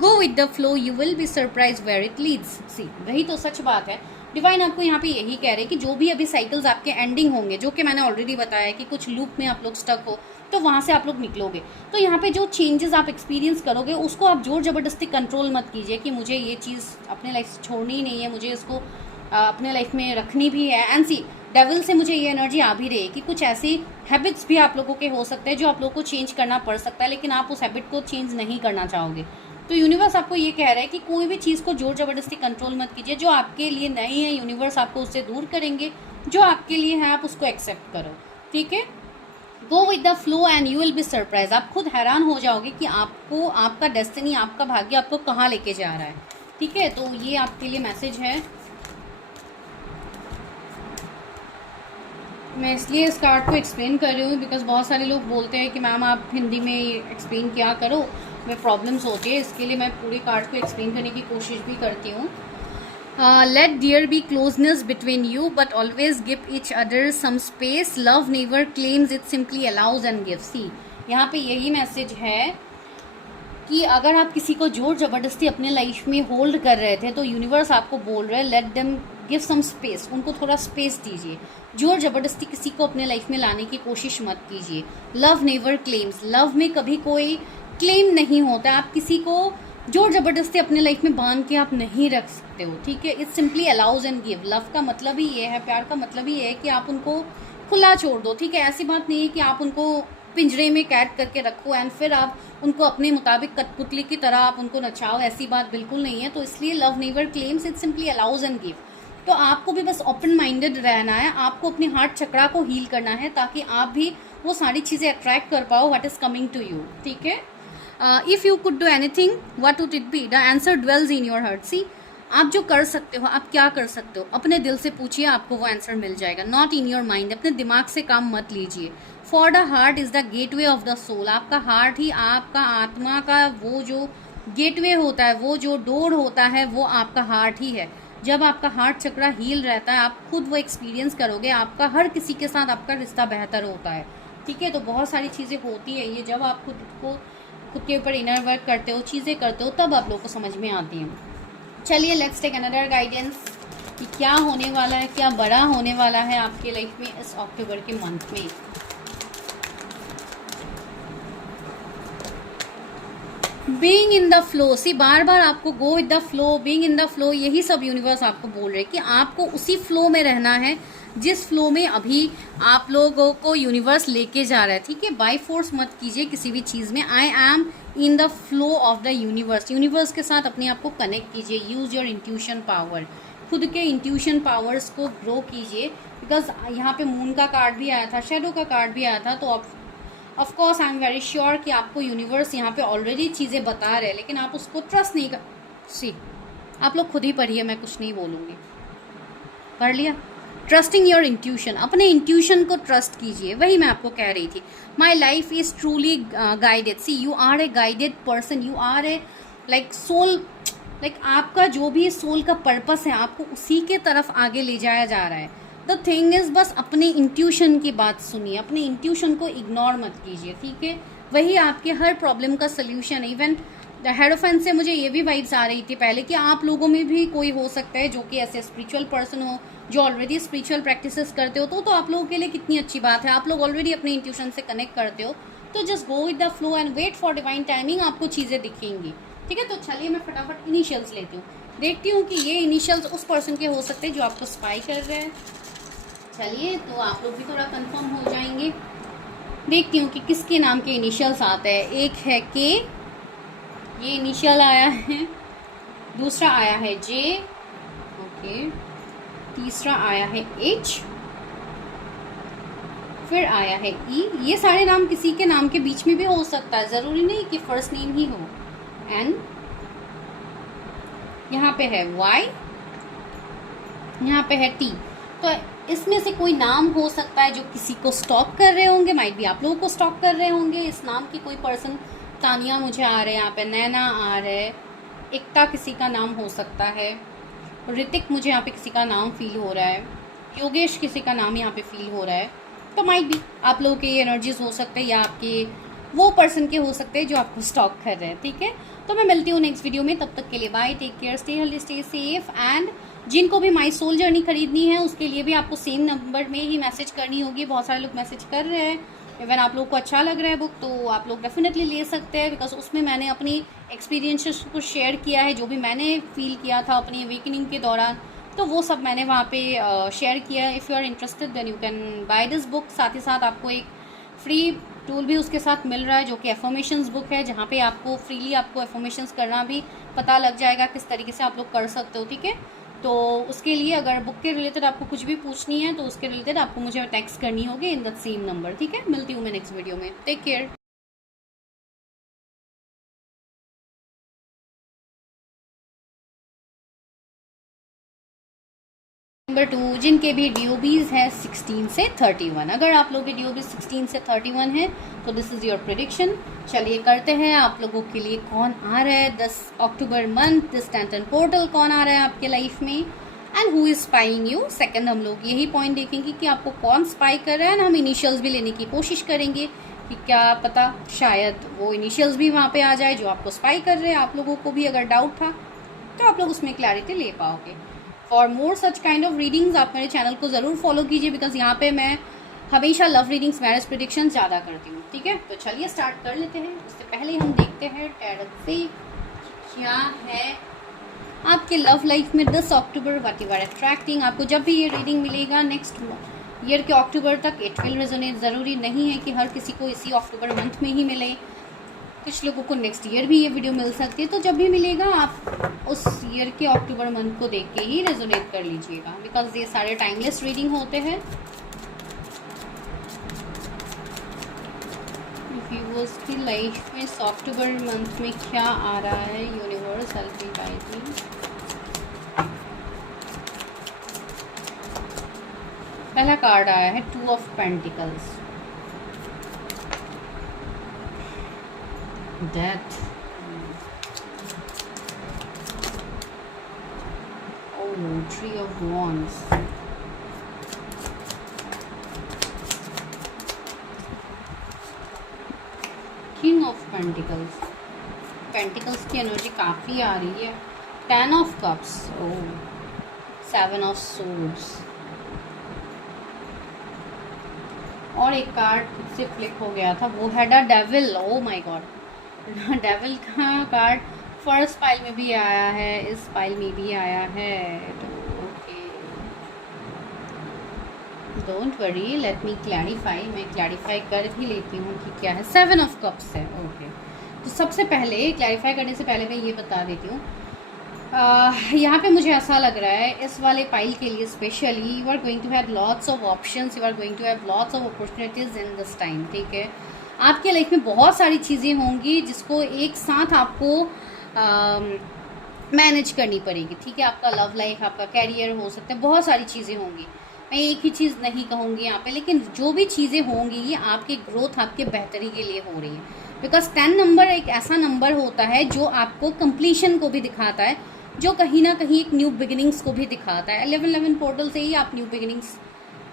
Go with the flow, you will be surprised where it leads. See, वही तो सच बात है। Divine आपको यहाँ पे यही कह रहे हैं कि जो भी अभी साइकिल्स आपके एंडिंग होंगे, जो कि मैंने ऑलरेडी बताया कि कुछ लूप में आप लोग स्टक हो तो वहाँ से आप लोग निकलोगे। तो यहाँ पे जो चेंजेस आप एक्सपीरियंस करोगे उसको आप जोर जबरदस्ती कंट्रोल मत कीजिए कि मुझे ये चीज़ अपने लाइफ से छोड़नी ही नहीं है, मुझे इसको अपने लाइफ में रखनी भी है। एंड सी डेविल से मुझे ये एनर्जी आ भी रही है कि कुछ ऐसी हैबिट्स भी आप लोगों के हो सकते हैं जो आप लोगों को चेंज करना पड़ सकता है, लेकिन आप उस हैबिट को चेंज नहीं करना चाहोगे। तो यूनिवर्स आपको ये कह रहा है कि कोई भी चीज़ को जोर जबरदस्ती कंट्रोल मत कीजिए, जो आपके लिए नहीं है यूनिवर्स आपको उससे दूर करेंगे, जो आपके लिए है आप उसको एक्सेप्ट करो, ठीक है। गो with the flow and you will be surprise. आप खुद हैरान हो जाओगे कि आपको आपका डेस्टिनी, आपका भाग्य आपको कहाँ लेके जा रहा है, ठीक है। तो ये आपके लिए मैसेज है। मैं इसलिए इस कार्ड को एक्सप्लेन कर रही हूँ बिकॉज बहुत सारे लोग बोलते हैं कि मैम आप हिंदी में एक्सप्लेन क्या करो, मैं प्रॉब्लम्स होती है, इसके लिए मैं पूरे कार्ड को एक्सप्लेन करने की कोशिश भी करती हूँ। Let there be closeness between you but always give each other some space. Love never claims, it simply allows and gives. See यहाँ पे यही मैसेज है कि अगर आप किसी को जोर जबरदस्ती अपने लाइफ में होल्ड कर रहे थे तो यूनिवर्स आपको बोल रहा है let them give some space, उनको थोड़ा स्पेस दीजिए। जोर जबरदस्ती किसी को अपने लाइफ में लाने की कोशिश मत कीजिए। लव नेवर क्लेम्स, लव में कभी कोई क्लेम नहीं होता। आप किसी को जोर ज़बरदस्ती अपने लाइफ में बांध के आप नहीं रख सकते हो, ठीक है। It's simply allows and give. Love का मतलब ही ये है, प्यार का मतलब ही ये है कि आप उनको खुला छोड़ दो, ठीक है। ऐसी बात नहीं है कि आप उनको पिंजरे में कैद करके रखो एंड फिर आप उनको अपने मुताबिक कठपुतली की तरह आप उनको नचाओ, ऐसी बात बिल्कुल नहीं है। तो इसलिए love never claims, it's simply allows and give. तो आपको भी बस ओपन माइंडेड रहना है, आपको अपने हार्ट चक्रा को हील करना है ताकि आप भी वो सारी चीज़ें अट्रैक्ट कर पाओ what is coming to you, ठीक है। If you could do anything what would it be, the answer dwells in your heart. See, आप जो कर सकते हो, आप क्या कर सकते हो, अपने दिल से पूछिए, आपको वो आंसर मिल जाएगा। नॉट इन योर माइंड, अपने दिमाग से काम मत लीजिए। For the heart is the gateway of the soul. आपका हार्ट ही आपका आत्मा का वो जो गेटवे होता है, वो जो डोर होता है, वो आपका हार्ट ही है। जब आपका हार्ट चक्रा हील रहता है, आप खुद वो एक्सपीरियंस करोगे, आपका हर किसी के साथ आपका रिश्ता बेहतर होता है, ठीक है। तो बहुत सारी चीज़ें होती है ये, जब आप खुद के ऊपर इनर वर्क करते हो, चीज़ें करते हो, तब आप लोग को समझ में आती हैं। चलिए लेट्स टेक अनदर गाइडेंस कि क्या होने वाला है, क्या बड़ा होने वाला है आपके लाइफ में इस अक्टूबर के मंथ में। बीइंग इन द फ्लो, सी बार बार आपको गो with the flow, being in the flow, यही सब यूनिवर्स आपको बोल रहे हैं कि आपको उसी फ्लो में रहना है जिस फ्लो में अभी आप लोगों को यूनिवर्स लेके जा रहा है, ठीक है। बाय फोर्स मत कीजिए किसी भी चीज़ में। I am in the flow of the universe, universe के साथ अपने आप को कनेक्ट कीजिए। यूज़ योर इंट्यूशन पावर, खुद के इंट्यूशन पावर्स को ग्रो कीजिए। बिकॉज यहाँ पे मून का कार्ड भी आया था, शेडो का कार्ड भी आया था, तो of course I am very sure कि आपको यूनिवर्स यहाँ पे ऑलरेडी चीज़ें बता रहे हैं, लेकिन आप उसको ट्रस्ट नहीं कर। सी, आप लोग खुद ही पढ़िए, मैं कुछ नहीं बोलूँगी। पढ़ लिया? ट्रस्टिंग योर इंट्यूशन, अपने इंट्यूशन को ट्रस्ट कीजिए, वही मैं आपको कह रही थी। My life is truly guided. See, you are a guided person, you are a like soul, like आपका जो भी सोल का पर्पस है, आपको उसी के तरफ आगे ले जाया जा रहा है। द थिंग इज, बस अपने इंट्यूशन की बात सुनिए, अपने इंट्यूशन को इग्नोर मत कीजिए, ठीक है। वही आपके हर प्रॉब्लम का सोल्यूशन। इवन हेरोफेन से मुझे ये भी वाइब्स आ रही थी पहले कि आप लोगों में भी कोई हो सकता है जो कि ऐसे स्पिरिचुअल पर्सन हो, जो ऑलरेडी स्पिरिचुअल प्रैक्टिसेस करते हो, तो आप लोगों के लिए कितनी अच्छी बात है, आप लोग ऑलरेडी अपने इंट्यूशन से कनेक्ट करते हो। तो just go with the flow and wait for divine timing, आपको चीज़ें दिखेंगी, ठीक है। तो चलिए मैं फटाफट इनिशियल्स लेती हूँ, देखती हूँ कि ये इनिशियल्स उस पर्सन के हो सकते हैं जो आपको स्पाई कर रहे हैं। चलिए, तो आप लोग भी थोड़ा कंफर्म हो जाएंगे। देखती हूँ कि किसके नाम के इनिशियल्स आते हैं। एक है के, ये इनिशियल आया है। दूसरा आया है जे, ओके। तीसरा आया है एच, फिर आया है ई। ये सारे नाम किसी के नाम के बीच में भी हो सकता है, ज़रूरी नहीं कि फर्स्ट नेम ही हो। एन, यहाँ पे है वाई, यहाँ पे है टी। तो इसमें से कोई नाम हो सकता है जो किसी को स्टॉक कर रहे होंगे, माइट भी आप लोगों को स्टॉक कर रहे होंगे। इस नाम की कोई पर्सन, तानिया मुझे आ रहे हैं यहाँ पे, नैना आ रहे हैं, एकता किसी का नाम हो सकता है, ऋतिक मुझे यहाँ पे किसी का नाम फील हो रहा है, योगेश किसी का नाम यहाँ पे फील हो रहा है। तो माइट भी आप लोगों के ये एनर्जीज हो सकते हैं, या आपके वो पर्सन के हो सकते हैं जो आपको स्टॉक कर रहे हैं, ठीक है। तो मैं मिलती हूँ नेक्स्ट वीडियो में, तब तक के लिए bye, take care, stay healthy, stay safe. And जिनको भी माई सोल जर्नी खरीदनी है, उसके लिए भी आपको सेम नंबर में ही मैसेज करनी होगी। बहुत सारे लोग मैसेज कर रहे हैं। इवन आप लोग को अच्छा लग रहा है बुक, तो आप लोग डेफिनेटली ले सकते हैं, बिकॉज उसमें मैंने अपनी एक्सपीरियंसेस को शेयर किया है, जो भी मैंने फील किया था अपनी अवेकनिंग के दौरान, तो वो सब मैंने वहाँ पे शेयर किया है। If you are interested then you can buy this book. साथ ही साथ आपको एक फ्री टूल भी उसके साथ मिल रहा है, जो कि एफर्मेशंस बुक है, जहाँ पे आपको फ्रीली आपको एफर्मेशंस करना भी पता लग जाएगा, किस तरीके से आप लोग कर सकते हो, ठीक है। तो उसके लिए अगर बुक के रिलेटेड आपको कुछ भी पूछनी है, तो उसके रिलेटेड आपको मुझे टेक्स्ट करनी होगी इन द सेम नंबर, ठीक है। मिलती हूँ मैं नेक्स्ट वीडियो में, टेक केयर। नंबर 2, जिनके भी DOBs है 16 से 31। अगर आप लोग के DOBs 16 से 31 है, तो दिस इज़ योर प्रेडिक्शन। चलिए करते हैं आप लोगों के लिए कौन आ रहा है 10 अक्टूबर मंथ, दिस टेंटन पोर्टल कौन आ रहा है आपके लाइफ में, and who is spying you. Second हम लोग यही पॉइंट देखेंगे कि आपको कौन स्पाई कर रहा है, एंड हम इनिशियल्स भी लेने की कोशिश करेंगे कि क्या पता शायद वो इनिशियल्स भी वहाँ पे आ जाए जो आपको स्पाई कर रहे हैं। आप लोगों को भी अगर डाउट था तो आप लोग उसमें क्लैरिटी ले पाओगे। For more such kind of readings आप मेरे चैनल को ज़रूर फॉलो कीजिए, बिकॉज यहाँ पे मैं हमेशा लव रीडिंग्स, मैरिज प्रेडिक्शन ज़्यादा करती हूँ, ठीक है। तो चलिए स्टार्ट कर लेते हैं। उससे पहले हम देखते हैं टैरो से क्या है आपके लव लाइफ में 10 अक्टूबर व्हाट यू आर अट्रैक्टिंग। आपको जब भी ये रीडिंग मिलेगा नेक्स्ट ईयर के अक्टूबर तक इट विल रेजोनेट। ज़रूरी नहीं है कि हर किसी को इसी अक्टूबर मंथ में ही मिले, कुछ लोगों को नेक्स्ट ईयर भी ये वीडियो मिल सकती है। तो जब भी मिलेगा आप उस ईयर के अक्टूबर मंथ को देख के ही रेजोनेट कर लीजिएगा, बिकॉज ये सारे टाइमलेस रीडिंग होते हैं। व्यूअर्स की लाइफ में अक्टूबर मंथ में क्या आ रहा है, universe help me guide me. पहला कार्ड आया है 2 of pentacles, death, oh 3 of wands, king of pentacles. Pentacles की एनर्जी काफ़ी आ रही है। 10 of cups, oh 7 of swords, और एक कार्ड खुद से फ्लिप हो गया था, वो है the devil. O my God, devil का कार्ड फर्स्ट पाइल में भी आया है, इस पाइल में भी आया है। Okay don't worry, let me clarify. मैं क्लैरिफाई कर ही लेती हूँ कि क्या है। 7 ऑफ कप्स है। ओके तो सबसे पहले क्लैरिफाई करने से पहले मैं ये बता देती हूँ, यहाँ पे मुझे ऐसा लग रहा है इस वाले पाइल के लिए specially you are going to have lots of options, you are going to have lots of opportunities in this time. ठीक है, आपके लाइफ में बहुत सारी चीज़ें होंगी जिसको एक साथ आपको मैनेज करनी पड़ेगी। ठीक है, आपका लव लाइफ, आपका कैरियर हो सकता है, बहुत सारी चीज़ें होंगी। मैं एक ही चीज़ नहीं कहूँगी यहाँ पे, लेकिन जो भी चीज़ें होंगी ये आपके ग्रोथ, आपके बेहतरी के लिए हो रही है। बिकॉज 10 नंबर एक ऐसा नंबर होता है जो आपको कंप्लीशन को भी दिखाता है, जो कहीं ना कहीं एक न्यू बिगिनिंग्स को भी दिखाता है। 1111 पोर्टल से ही आप न्यू बिगिनिंग्स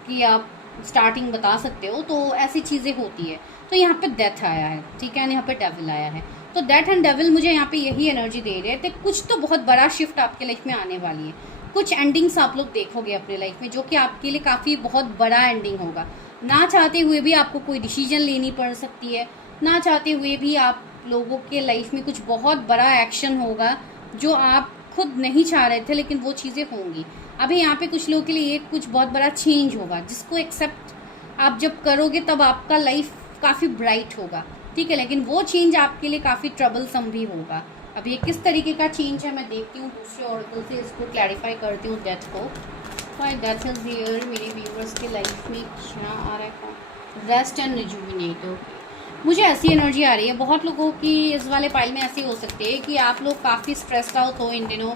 की आप स्टार्टिंग बता सकते हो, तो ऐसी चीज़ें होती है। तो यहाँ पे डेथ आया है, ठीक है, यहाँ पे डेविल आया है। तो डेथ एंड डेविल मुझे यहाँ पे यही एनर्जी दे रहे थे, कुछ तो बहुत बड़ा शिफ्ट आपके लाइफ में आने वाली है। कुछ एंडिंग्स आप लोग देखोगे अपने लाइफ में जो कि आपके लिए काफ़ी बहुत बड़ा एंडिंग होगा। ना चाहते हुए भी आपको कोई डिसीजन लेनी पड़ सकती है, ना चाहते हुए भी आप लोगों के लाइफ में कुछ बहुत बड़ा एक्शन होगा जो आप खुद नहीं चाह रहे थे, लेकिन वो चीज़ें होंगी। अभी यहाँ पे कुछ लोगों के लिए कुछ बहुत बड़ा चेंज होगा जिसको एक्सेप्ट आप जब करोगे तब आपका लाइफ काफ़ी ब्राइट होगा। ठीक है, लेकिन वो चेंज आपके लिए काफ़ी ट्रबलसम भी होगा। अब ये किस तरीके का चेंज है मैं देखती हूँ, दूसरे ऑर्डर से इसको क्लैरिफाई करती हूँ डेथ को। व्हाई डेथ इज हियर, मेरे व्यूअर्स की लाइफ में क्या आ रहा है, रेस्ट एंड रिजुविनेट। मुझे ऐसी एनर्जी आ रही है, बहुत लोगों की इस वाले पाइल में ऐसी हो सकती है कि आप लोग काफ़ी स्ट्रेस्ड आउट हो इन दिनों,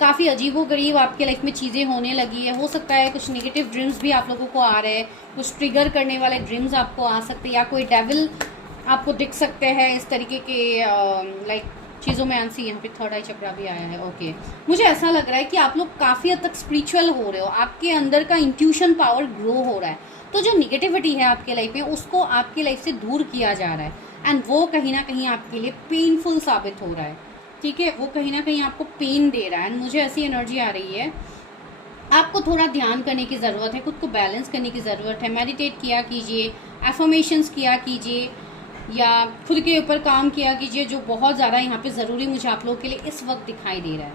काफ़ी अजीबोगरीब आपके लाइफ में चीज़ें होने लगी है। हो सकता है कुछ नेगेटिव ड्रीम्स भी आप लोगों को आ रहे हैं, कुछ ट्रिगर करने वाले ड्रीम्स आपको आ सकते हैं, या कोई डेविल आपको दिख सकते हैं इस तरीके के लाइक चीज़ों में। आंसी यहाँ पे थर्ड आई चक्रा भी आया है। ओके मुझे ऐसा लग रहा है कि आप लोग काफ़ी हद तक स्पिरिचुअल हो रहे हो, आपके अंदर का इंट्यूशन पावर ग्रो हो रहा है। तो जो निगेटिविटी है आपके लाइफ में उसको आपकी लाइफ से दूर किया जा रहा है, एंड वो कहीं ना कहीं आपके लिए पेनफुल साबित हो रहा है। ठीक है, वो कहीं ना कहीं आपको पेन दे रहा है। एंड मुझे ऐसी एनर्जी आ रही है, आपको थोड़ा ध्यान करने की ज़रूरत है, खुद को बैलेंस करने की ज़रूरत है। मेडिटेट किया कीजिए, एफर्मेशंस किया कीजिए, या खुद के ऊपर काम किया कीजिए, जो बहुत ज़्यादा यहाँ पे ज़रूरी मुझे आप लोगों के लिए इस वक्त दिखाई दे रहा है।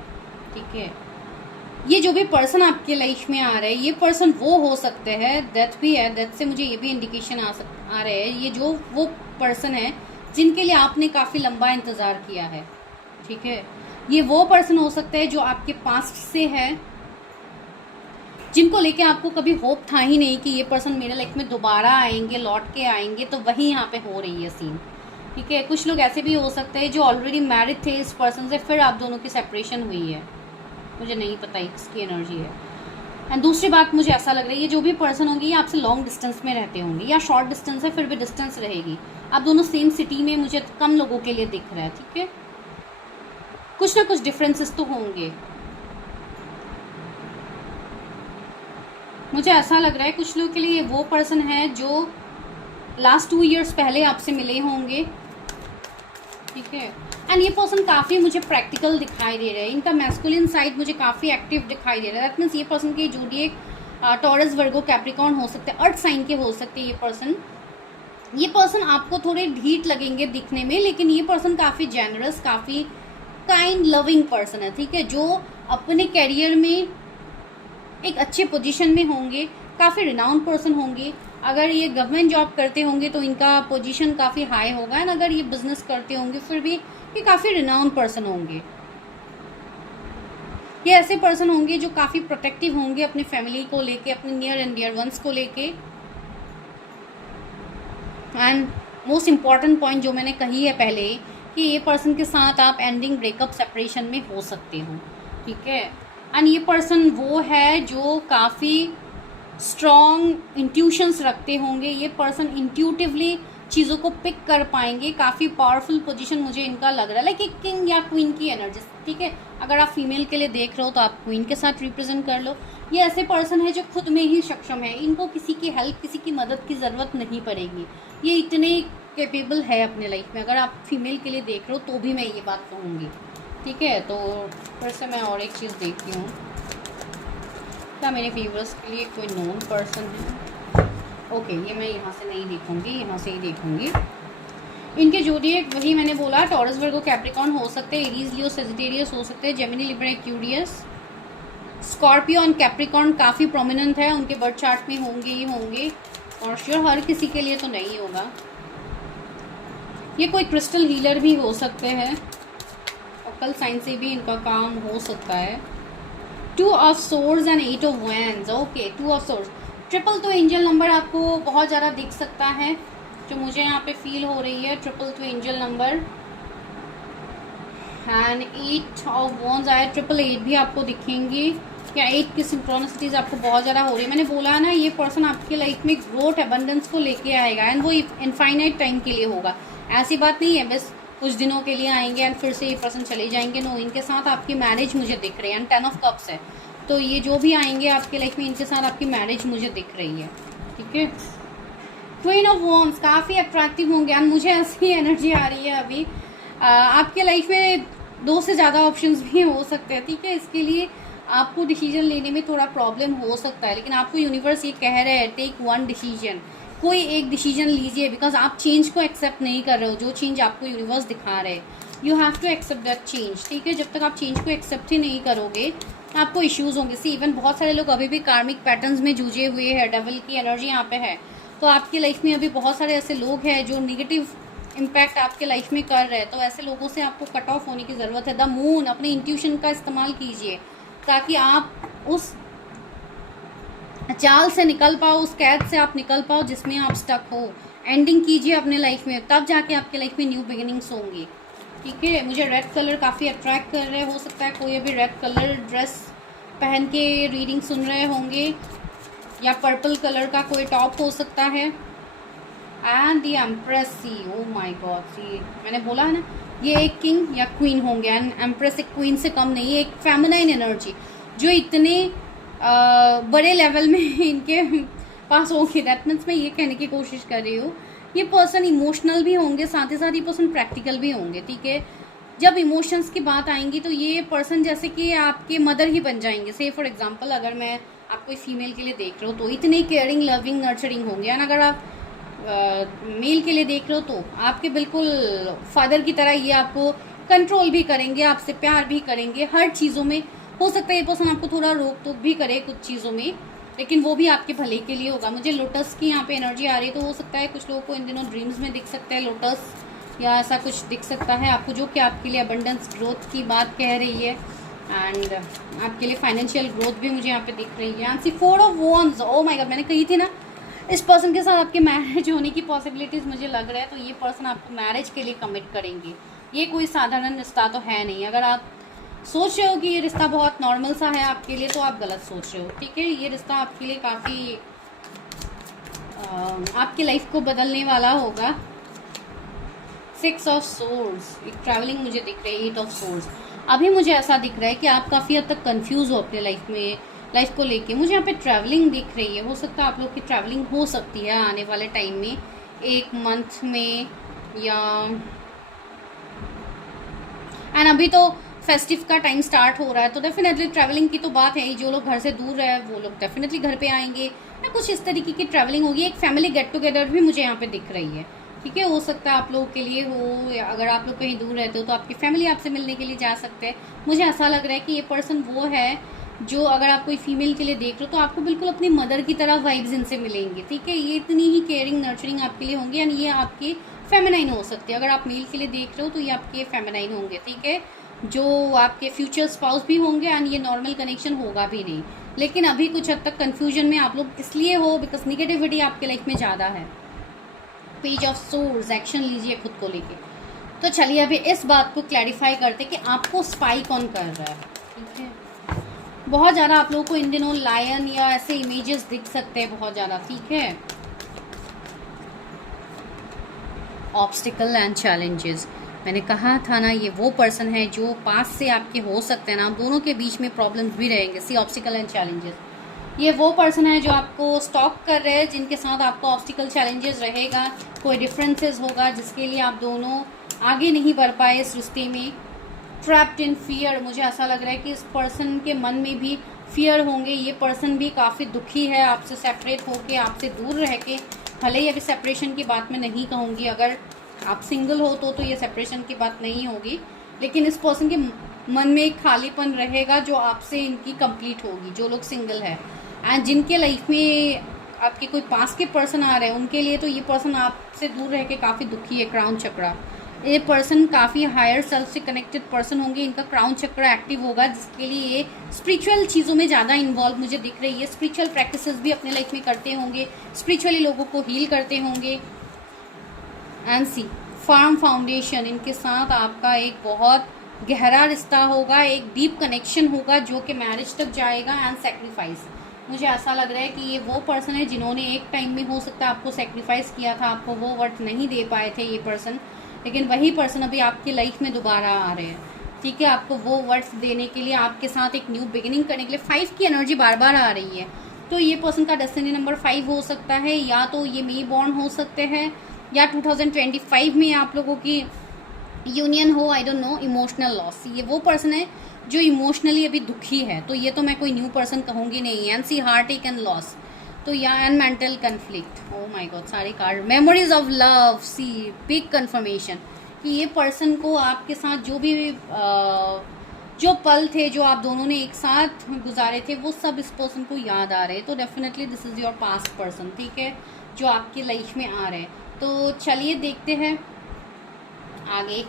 ठीक है, ये जो भी पर्सन आपके लाइफ में आ रहा है, ये पर्सन वो हो सकते हैं, डेथ भी है, डेथ से मुझे ये भी इंडिकेशन आ रहे हैं, ये जो वो पर्सन है जिनके लिए आपने काफ़ी लंबा इंतज़ार किया है। ठीक है, ये वो पर्सन हो सकते हैं जो आपके पास्ट से है, जिनको लेके आपको कभी होप था ही नहीं कि ये पर्सन मेरे लाइफ में दोबारा आएंगे, लौट के आएंगे, तो वही यहाँ पे हो रही है सीन। ठीक है, कुछ लोग ऐसे भी हो सकते हैं जो ऑलरेडी मैरिड थे इस पर्सन से, फिर आप दोनों की सेपरेशन हुई है, मुझे नहीं पता इसकी एनर्जी है। एंड दूसरी बात मुझे ऐसा लग रहा है, ये जो भी पर्सन होंगे ये आपसे लॉन्ग डिस्टेंस में रहते होंगे, या शॉर्ट डिस्टेंस है फिर भी डिस्टेंस रहेगी। आप दोनों सेम सिटी में मुझे कम लोगों के लिए दिख रहा है। ठीक है, कुछ ना कुछ डिफरेंसेस तो होंगे। मुझे ऐसा लग रहा है कुछ लोगों के लिए वो पर्सन है जो लास्ट 2 इयर्स पहले आपसे मिले होंगे। ठीक है, एंड ये पर्सन काफ़ी मुझे प्रैक्टिकल दिखाई दे रहा है, इनका मैस्कुलिन साइड मुझे काफ़ी एक्टिव दिखाई दे रहा है। दैट मीन्स ये पर्सन के जोडिएक टॉरस, वर्गो, कैप्रिकॉर्न हो सकते हैं, अर्थ साइन के हो सकते हैं। ये पर्सन आपको थोड़े ढीठ लगेंगे दिखने में, लेकिन ये पर्सन काफ़ी जेनरस, काफ़ी काइंड लविंग पर्सन है, ठीक है, जो अपने करियर में एक अच्छे पोजीशन में होंगे, काफ़ी रिनाउंड पर्सन होंगे। अगर ये गवर्नमेंट जॉब करते होंगे तो इनका पोजीशन काफ़ी हाई होगा, एंड अगर ये बिजनेस करते होंगे फिर भी ये काफ़ी रिनाउंड पर्सन होंगे। ये ऐसे पर्सन होंगे जो काफ़ी प्रोटेक्टिव होंगे अपनी फैमिली को लेके, अपने नियर एंड डियर वंस को लेके। एंड मोस्ट इम्पॉर्टेंट पॉइंट जो मैंने कही है पहले कि ये पर्सन के साथ आप एंडिंग ब्रेकअप सेपरेशन में हो सकते हो, ठीक है। एंड ये पर्सन वो है जो काफ़ी स्ट्रॉन्ग इंट्यूशंस रखते होंगे। ये पर्सन इंट्यूटिवली चीज़ों को पिक कर पाएंगे। काफ़ी पावरफुल पोजीशन मुझे इनका लग रहा है, लाइक एक किंग या क्वीन की एनर्जी, ठीक है। अगर आप फीमेल के लिए देख रहे हो तो आप क्वीन के साथ रिप्रेजेंट कर लो। ये ऐसे पर्सन है जो खुद में ही सक्षम है, इनको किसी की हेल्प, किसी की मदद की ज़रूरत नहीं पड़ेगी। ये इतने कैपेबल है अपने लाइफ में। अगर आप फीमेल के लिए देख रहे हो तो भी मैं ये बात कहूँगी, ठीक है। तो फिर से मैं और एक चीज़ देखती हूँ, क्या मेरे व्यूअर्स के लिए कोई नोन पर्सन है। ओके, ये मैं यहाँ से नहीं देखूँगी, यहाँ से ही देखूँगी। इनके ज़ोडिएक वही मैंने बोला, टॉरस, वर्गो, कैप्रिकॉर्न हो सकते हैं, एरीज, लियो, सेजिटेरियस हो सकते हैं, जेमिनी, लिब्रा, एक्वेरियस, स्कॉर्पियो और कैप्रिकॉर्न काफ़ी प्रोमिनेंट है, उनके बर्थ चार्ट में होंगे ही होंगे, और श्योर हर किसी के लिए तो नहीं होगा। ये कोई क्रिस्टल हीलर भी हो सकते हैं, ऑकल साइंस से भी इनका काम हो सकता है। 2 of swords and 8 of wands. Okay, 2 of swords, triple तो एंजल नंबर आपको बहुत ज़्यादा दिख सकता है, जो मुझे यहाँ पे फील हो रही है, 2 angel number. And 8 of wands आया, 888 भी आपको दिखेंगे, या 8 की सिंक्रोनिसिटीज आपको बहुत ज़्यादा हो रही है। मैंने बोला ना, ये पर्सन आपके लाइफ में ग्रोथ, एबंडेंस को लेके आएगा, एंड वो इनफाइनाइट टाइम के लिए होगा। ऐसी बात नहीं है बस कुछ दिनों के लिए आएंगे एंड फिर से ये पर्सन चले जाएंगे। नो, इनके साथ आपकी मैरिज मुझे दिख रही है, एंड 10 ऑफ कप्स है, तो ये जो भी आएंगे आपके लाइफ में, इनके साथ आपकी मैरिज मुझे दिख रही है, ठीक है। क्वीन ऑफ वॉन्ड्स काफ़ी अट्रैक्टिव होंगे, एंड मुझे ऐसी एनर्जी आ रही है अभी। आपके लाइफ में 2 से ज़्यादा ऑप्शंस भी हो सकते हैं, ठीक है। इसके लिए आपको डिसीजन लेने में थोड़ा प्रॉब्लम हो सकता है, लेकिन आपको यूनिवर्स ये कह रहे हैं, टेक वन डिसीजन, कोई एक डिसीजन लीजिए, बिकॉज आप चेंज को एक्सेप्ट नहीं कर रहे हो। जो चेंज आपको यूनिवर्स दिखा रहे हैं, you have to accept that change, ठीक है। जब तक आप चेंज को एक्सेप्ट ही नहीं करोगे आपको इश्यूज होंगे। सी, इवन बहुत सारे लोग अभी भी कार्मिक पैटर्न्स में जूझे हुए हैं, डेविल की एनर्जी यहाँ पे है, तो आपकी लाइफ में अभी बहुत सारे ऐसे लोग हैं जो निगेटिव इम्पैक्ट आपके लाइफ में कर रहे हैं, तो ऐसे लोगों से आपको कट ऑफ होने की ज़रूरत है। द मून, अपने इंट्यूशन का इस्तेमाल कीजिए ताकि आप उस जाल से निकल पाओ, उस कैद से आप निकल पाओ जिसमें आप स्टक हो। एंडिंग कीजिए अपने लाइफ में, तब जाके आपके लाइफ में न्यू बिगिनिंग्स होंगी, ठीक है। मुझे रेड कलर काफ़ी अट्रैक्ट कर रहे, हो सकता है कोई अभी रेड कलर ड्रेस पहन के रीडिंग सुन रहे होंगे, या पर्पल कलर का कोई टॉप हो सकता है। And the empress, see, oh my god, see मैंने बोला है ना, ये एक किंग या क्वीन होंगे, एंड एम्प्रेस एक क्वीन से कम नहीं है, एक फेमिनाइन एनर्जी जो इतने बड़े लेवल में इनके पास होंगे। दैट मीन्स मैं ये कहने की कोशिश कर रही हूँ, ये पर्सन इमोशनल भी होंगे, साथ ही साथ ये पर्सन प्रैक्टिकल भी होंगे, ठीक है। जब इमोशंस की बात आएंगी तो ये पर्सन जैसे कि आपके मदर ही बन जाएंगे। से फॉर एग्जांपल, अगर मैं आप कोई फीमेल के लिए देख रहे हो तो इतने केयरिंग, लविंग, नर्चरिंग होंगे, एंड अगर आप मेल के लिए देख रहे हो तो आपके बिल्कुल फादर की तरह ये आपको कंट्रोल भी करेंगे, आपसे प्यार भी करेंगे हर चीज़ों में। हो सकता है ये पर्सन आपको थोड़ा रोक टोक भी करे कुछ चीज़ों में, लेकिन वो भी आपके भले के लिए होगा। मुझे लोटस की यहाँ पे एनर्जी आ रही है, तो हो सकता है कुछ लोगों को इन दिनों ड्रीम्स में दिख सकता है लोटस, या ऐसा कुछ दिख सकता है आपको, जो कि आपके लिए अबंडेंस, ग्रोथ की बात कह रही है, एंड आपके लिए फाइनेंशियल ग्रोथ भी मुझे यहाँ पे दिख रही है। And 4 of wands, O my God, मैंने कही थी ना, इस पर्सन के साथ आपके मैरिज होने की पॉसिबिलिटीज़ मुझे लग रहा है। तो ये पर्सन आपको मैरिज के लिए कमिट करेंगे। ये कोई साधारण रिश्ता तो है नहीं। अगर आप सोच रहे हो कि ये रिश्ता बहुत नॉर्मल सा है आपके लिए, तो आप गलत सोच रहे हो, ठीक है। ये रिश्ता आपके लिए काफ़ी आपकी लाइफ को बदलने वाला होगा। 6 ऑफ सोर्ड्स, एक ट्रैवलिंग मुझे दिख रही है। 8 ऑफ सोर्ड्स, अभी मुझे ऐसा दिख रहा है कि आप काफ़ी हद तक कंफ्यूज हो अपने लाइफ को लेके। मुझे यहाँ पे ट्रैवलिंग दिख रही है, हो सकता है आप लोग की ट्रैवलिंग हो सकती है आने वाले टाइम में, 1 मंथ में, या एंड अभी तो फेस्टिव का टाइम स्टार्ट हो रहा है, तो डेफिनेटली ट्रैवलिंग की तो बात है ही। जो लोग घर से दूर है वो लोग डेफिनेटली घर पे आएंगे, या कुछ इस तरीके की ट्रैवलिंग होगी। एक फैमिली गेट टुगेदर भी मुझे यहाँ पे दिख रही है, ठीक है। हो सकता है आप लोगों के लिए हो, या अगर आप लोग कहीं दूर रहते हो तो आपकी फैमिली आपसे मिलने के लिए जा सकते हैं। मुझे ऐसा लग रहा है कि ये पर्सन वो है जो, अगर आप कोई फीमेल के लिए देख रहे हो तो आपको बिल्कुल अपनी मदर की तरह वाइब्स इनसे मिलेंगे। ठीक है, ये इतनी ही केयरिंग नर्चरिंग आपके लिए होंगे, यानी ये आपके फेमिनाइन हो सकते हैं। अगर आप मेल के लिए देख रहे हो तो ये आपके फेमिनाइन होंगे। ठीक है, जो आपके फ्यूचर स्पाउस भी होंगे, एंड ये नॉर्मल कनेक्शन होगा भी नहीं। लेकिन अभी कुछ हद तक कन्फ्यूजन में आप लोग इसलिए हो बिकॉज निगेटिविटी आपके लाइफ में ज़्यादा है। पेज ऑफ सोर्स, एक्शन लीजिए खुद को लेके। तो चलिए अभी इस बात को क्लैरिफाई करते कि आपको स्पाई कौन कर रहा है। ठीक है, बहुत ज़्यादा आप लोगों को इन दिनों लायन या ऐसे इमेजेस दिख सकते हैं बहुत ज़्यादा। ठीक है, ऑब्स्टिकल एंड चैलेंजेस, मैंने कहा था ना, ये वो पर्सन है जो पास से आपके हो सकते हैं ना, दोनों के बीच में प्रॉब्लम्स भी रहेंगे। सी ऑब्स्टिकल एंड चैलेंजेस, ये वो पर्सन है जो आपको स्टॉक कर रहे हैं, जिनके साथ आपको ऑब्स्टिकल चैलेंजेस रहेगा, कोई डिफरेंसेस होगा जिसके लिए आप दोनों आगे नहीं बढ़ पाए इस रिश्ते में। ट्रैप्ड इन फियर, मुझे ऐसा लग रहा है कि इस पर्सन के मन में भी फियर होंगे। ये पर्सन भी काफ़ी दुखी है आपसे सेपरेट होके, आपसे दूर रह के। भले ही अभी सेपरेशन की बात मैं नहीं कहूँगी, अगर आप सिंगल हो तो ये सेपरेशन की बात नहीं होगी, लेकिन इस पर्सन के मन में एक खालीपन रहेगा जो आपसे इनकी कंप्लीट होगी, जो लोग सिंगल है। एंड जिनके लाइफ में आपके कोई पास के पर्सन आ रहे हैं, उनके लिए तो ये पर्सन आपसे दूर रह के काफ़ी दुखी है। क्राउन चक्रा, ये पर्सन काफ़ी हायर सेल्फ से कनेक्टेड पर्सन होंगे, इनका क्राउन चक्र एक्टिव होगा, जिसके लिए ये स्पिरिचुअल चीज़ों में ज़्यादा इन्वॉल्व मुझे दिख रही है। स्पिरिचुअल प्रैक्टिसेस भी अपने लाइफ में करते होंगे, स्पिरिचुअली लोगों को हील करते होंगे। एंड सी फार्म फाउंडेशन, इनके साथ आपका एक बहुत गहरा रिश्ता होगा, एक डीप कनेक्शन होगा जो कि मैरिज तक जाएगा। एंड सेक्रीफाइस, मुझे ऐसा लग रहा है कि ये वो पर्सन है जिन्होंने एक टाइम में हो सकता है आपको सेक्रीफाइस किया था, आपको वो वर्थ नहीं दे पाए थे ये पर्सन, लेकिन वही पर्सन अभी आपकी लाइफ में दोबारा आ रहे हैं। ठीक है, आपको वो वर्थ देने के लिए, आपके साथ एक न्यू बिगिनिंग करने के लिए। 5 की एनर्जी बार बार आ रही है, तो ये पर्सन का डेस्टिनी नंबर 5 हो सकता है, या तो ये मे बॉर्न हो सकते हैं, या 2025 में आप लोगों की यूनियन हो, I don't no. Emotional loss, ये वो पर्सन है जो इमोशनली अभी दुखी है, तो ये तो मैं कोई न्यू पर्सन कहूँगी नहीं। And see heartache and loss, तो या and mental conflict. Oh my god, सारे card. Memories of love, see big confirmation कि ये पर्सन को आपके साथ जो पल थे, जो आप दोनों ने एक साथ गुजारे थे, वो सब इस पर्सन को याद आ रहे हैं। तो definitely this is your past person, ठीक है, जो आपकी लाइफ में आ रहे हैं। तो चलिए देखते हैं आगे।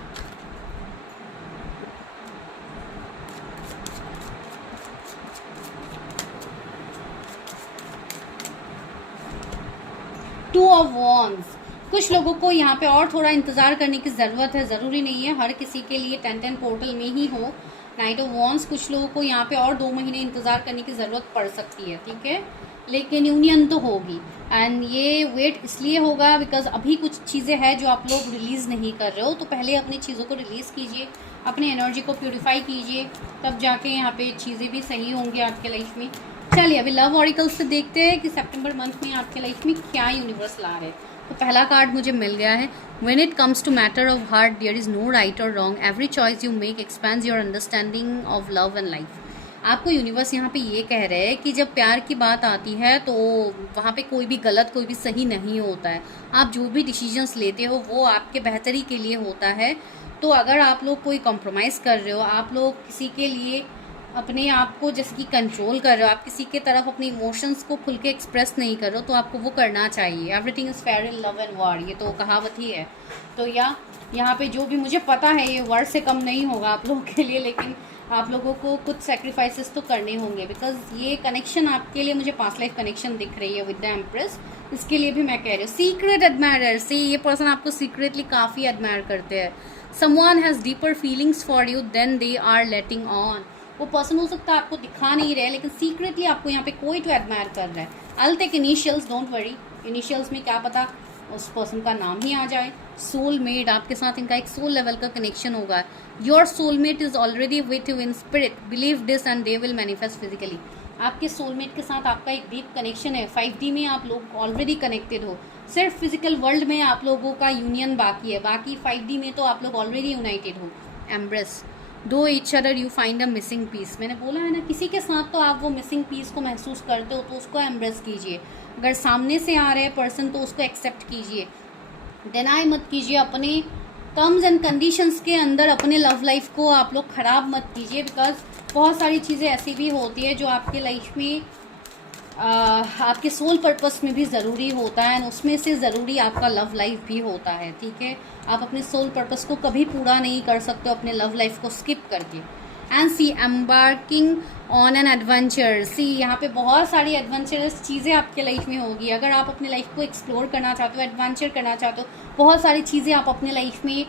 टू ऑफ वॉन्ड्स, कुछ लोगों को यहाँ पे और थोड़ा इंतज़ार करने की ज़रूरत है, ज़रूरी नहीं है हर किसी के लिए 10-10 पोर्टल में ही हो। नाइट ऑफ वॉन्ड्स, कुछ लोगों को यहाँ पे और 2 महीने इंतज़ार करने की ज़रूरत पड़ सकती है, ठीक है, लेकिन यूनियन तो होगी। एंड ये वेट इसलिए होगा बिकॉज अभी कुछ चीज़ें हैं जो आप लोग रिलीज़ नहीं कर रहे हो, तो पहले अपनी चीज़ों को रिलीज़ कीजिए, अपनी एनर्जी को प्योरीफाई कीजिए, तब जाके यहाँ पे चीज़ें भी सही होंगी आपके लाइफ में। चलिए अभी लव ऑरिकल से देखते हैं कि सितंबर मंथ में आपके लाइफ में क्या यूनिवर्स ला रहे हैं। तो पहला कार्ड मुझे मिल गया है, when it comes to matter of heart there is no right और wrong, every choice you make expands your understanding of love and life. आपको यूनिवर्स यहाँ पे ये कह रहे हैं कि जब प्यार की बात आती है तो वहाँ पे कोई भी गलत, कोई भी सही नहीं होता है। आप जो भी डिसीजंस लेते हो वो आपके बेहतरी के लिए होता है। तो अगर आप लोग कोई कॉम्प्रोमाइज़ कर रहे हो, आप लोग किसी के लिए अपने आप को जैसे कि कंट्रोल कर रहे हो, आप किसी के तरफ अपने इमोशंस को खुल के एक्सप्रेस नहीं कर रहे हो, तो आपको वो करना चाहिए। Everything is fair in love and war, ये तो कहावत ही है। तो यहाँ पे जो भी मुझे पता है ये वर्ड से कम नहीं होगा आप लोगों के लिए, लेकिन आप लोगों को कुछ सेक्रीफाइसेस तो करने होंगे बिकॉज ये कनेक्शन आपके लिए मुझे पास्ट लाइफ कनेक्शन दिख रही है विद द एम्प्रेस। इसके लिए भी मैं कह रही हूँ सीक्रेट एडमायरर से, ये पर्सन आपको सीक्रेटली काफ़ी एडमायर करते हैं। Someone has deeper feelings for you then they are letting on, वो पर्सन हो सकता है आपको दिखा नहीं रहे लेकिन सीक्रेटली आपको यहाँ पे कोई तो एडमायर कर रहा है। I will take initials, don't worry, initials में क्या पता उस पर्सन का नाम ही आ जाए। सोलमेट, आपके साथ इनका एक सोल लेवल का कनेक्शन होगा। Your soulmate is already with you in spirit, believe this and they will manifest physically. आपके सोलमेट के साथ आपका एक डीप कनेक्शन है, 5D में आप लोग ऑलरेडी कनेक्टेड हो। सिर्फ फिजिकल वर्ल्ड में आप लोगों का यूनियन बाकी है, बाकी 5D में तो आप लोग ऑलरेडी यूनाइटेड हो। Embrace, through each other you find a missing piece, मैंने बोला है ना, किसी के साथ तो आप वो मिसिंग पीस को महसूस करते हो तो उसको एम्ब्रेस कीजिए। अगर सामने से आ रहे पर्सन तो उसको एक्सेप्ट कीजिए। डिनाई मत कीजिए, अपने टर्म्स एंड कंडीशंस के अंदर अपने लव लाइफ को आप लोग ख़राब मत कीजिए, बिकॉज बहुत सारी चीज़ें ऐसी भी होती है जो आपके लाइफ में आपके सोल पर्पस में भी ज़रूरी होता है, एंड उसमें से ज़रूरी आपका लव लाइफ भी होता है, ठीक है। आप अपने सोल पर्पस को कभी पूरा नहीं कर सकते हो अपने लव लाइफ को स्किप करके। And see embarking on an adventure, see यहाँ पे बहुत सारी एडवेंचरस चीज़ें आपके लाइफ में होगी। अगर आप अपने लाइफ को एक्सप्लोर करना चाहते हो, एडवेंचर करना चाहते हो, बहुत सारी चीज़ें आप अपने लाइफ में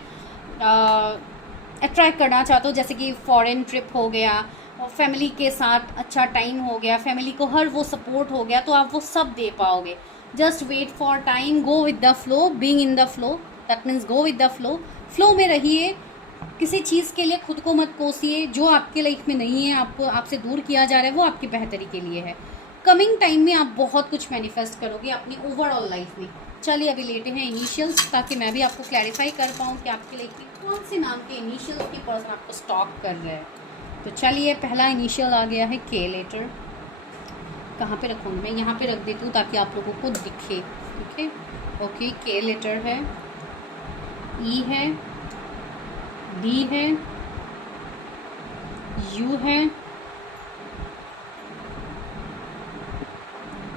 अट्रैक्ट करना चाहते हो, जैसे कि फॉरेन ट्रिप हो गया, फैमिली के साथ अच्छा टाइम हो गया, फैमिली को हर वो सपोर्ट हो गया, तो आप वो सब दे पाओगे। Just wait for time, go with the flow, being in the flow, that means go with the flow. Flow में रहिए, किसी चीज़ के लिए खुद को मत कोसिए। जो आपके लाइफ में नहीं है, आपको आपसे दूर किया जा रहा है, वो आपकी बेहतरी के लिए है। कमिंग टाइम में आप बहुत कुछ मैनिफेस्ट करोगे अपनी ओवरऑल लाइफ में। चलिए अभी लेते हैं इनिशियल्स, ताकि मैं भी आपको क्लैरिफाई कर पाऊँ कि आपके लाइफ में कौन से नाम के इनिशियल्स की पर्सन आपको स्टॉक कर रहे हैं। तो चलिए, पहला इनिशियल आ गया है के लेटर। कहाँ पे रखूँगी मैं? यहाँ पे रख देती हूँ ताकि आप लोगों को दिखे, ठीक है। ओके, के लेटर है, ई है, डी है, यू है,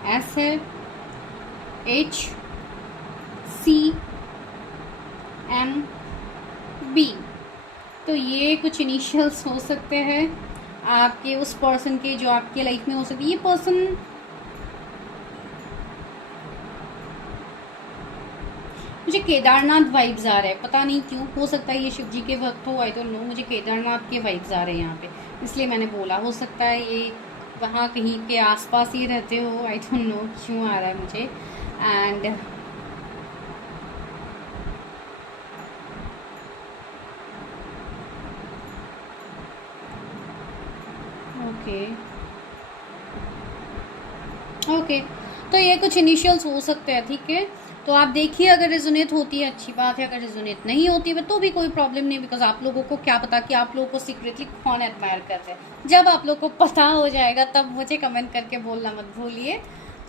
एस है, एच, सी, एम, बी। तो ये कुछ इनिशियल्स हो सकते हैं आपके उस पर्सन के जो आपके लाइफ में हो सकती है। ये पर्सन मुझे केदारनाथ वाइब्स आ रहे हैं, पता नहीं क्यों। हो सकता है ये शिव जी के वक्त हो, आई डोंट नो। मुझे केदारनाथ के वाइब्स आ रहे हैं यहाँ पे, इसलिए मैंने बोला। हो सकता है ये वहाँ कहीं के आसपास ही रहते हो, आई डोंट नो क्यों आ रहा है मुझे। एंड ओके, तो ये कुछ इनिशियल्स हो सकते हैं, ठीक है। तो आप देखिए, अगर रेजोनेट होती है अच्छी बात है, अगर रेजोनेट नहीं होती है तो भी कोई प्रॉब्लम नहीं, बिकॉज आप लोगों को क्या पता कि आप लोगों को सीक्रेटली कौन एडमायर कर रहे हैं। जब आप लोग को पता हो जाएगा तब मुझे कमेंट करके बोलना मत भूलिए,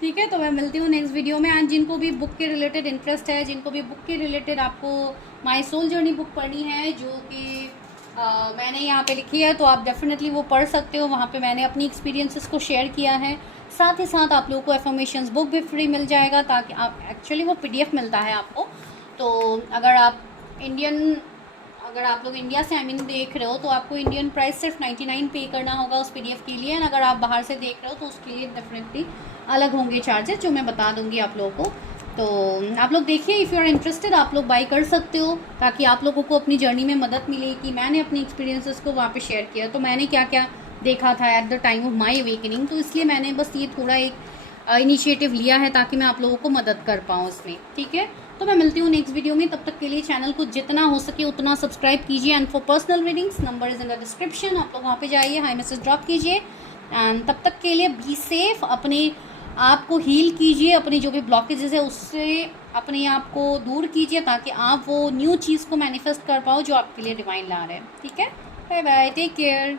ठीक है। तो मैं मिलती हूँ नेक्स्ट वीडियो में। एंड जिनको भी बुक के रिलेटेड इंटरेस्ट है, जिनको भी बुक के रिलेटेड आपको माई सोल जर्नी बुक पढ़नी है, जो कि मैंने यहाँ पे लिखी है, तो आप डेफिनेटली वो पढ़ सकते हो। वहाँ पे मैंने अपनी एक्सपीरियंसेस को शेयर किया है। साथ ही साथ आप लोगों को एफर्मेशंस बुक भी फ्री मिल जाएगा, ताकि आप एक्चुअली वो पीडीएफ मिलता है आपको। तो अगर आप लोग इंडिया से देख रहे हो, तो आपको इंडियन प्राइस सिर्फ 99 पे करना होगा उस पीडीएफ के लिए। एंड अगर आप बाहर से देख रहे हो तो उसके लिए डेफिनेटली अलग होंगे चार्जेस, जो मैं बता दूंगी आप लोगों को। तो आप लोग देखिए, इफ़ यू आर इंटरेस्टेड आप लोग बाई कर सकते हो, ताकि आप लोगों को अपनी जर्नी में मदद मिले कि मैंने अपनी एक्सपीरियंसेस को वहाँ पे शेयर किया, तो मैंने क्या क्या देखा था at the time of my awakening. तो इसलिए मैंने बस ये थोड़ा एक इनिशिएटिव लिया है, ताकि मैं आप लोगों को मदद कर पाऊँ इसमें, ठीक है। तो मैं मिलती हूँ नेक्स्ट वीडियो में। तब तक के लिए चैनल को जितना हो सके उतना सब्सक्राइब कीजिए। And for personal readings, number is in the description, आप लोग वहाँ पे जाइए, हाई मैसेज ड्रॉप कीजिए। एंड तब तक के लिए बी सेफ, अपने आप को हील कीजिए, अपनी जो भी ब्लॉकेजेस है उससे अपने आप को दूर कीजिए, ताकि आप वो न्यू चीज़ को मैनिफेस्ट कर पाओ जो आपके लिए डिवाइन ला रहे हैं, ठीक है। Bye bye, take care.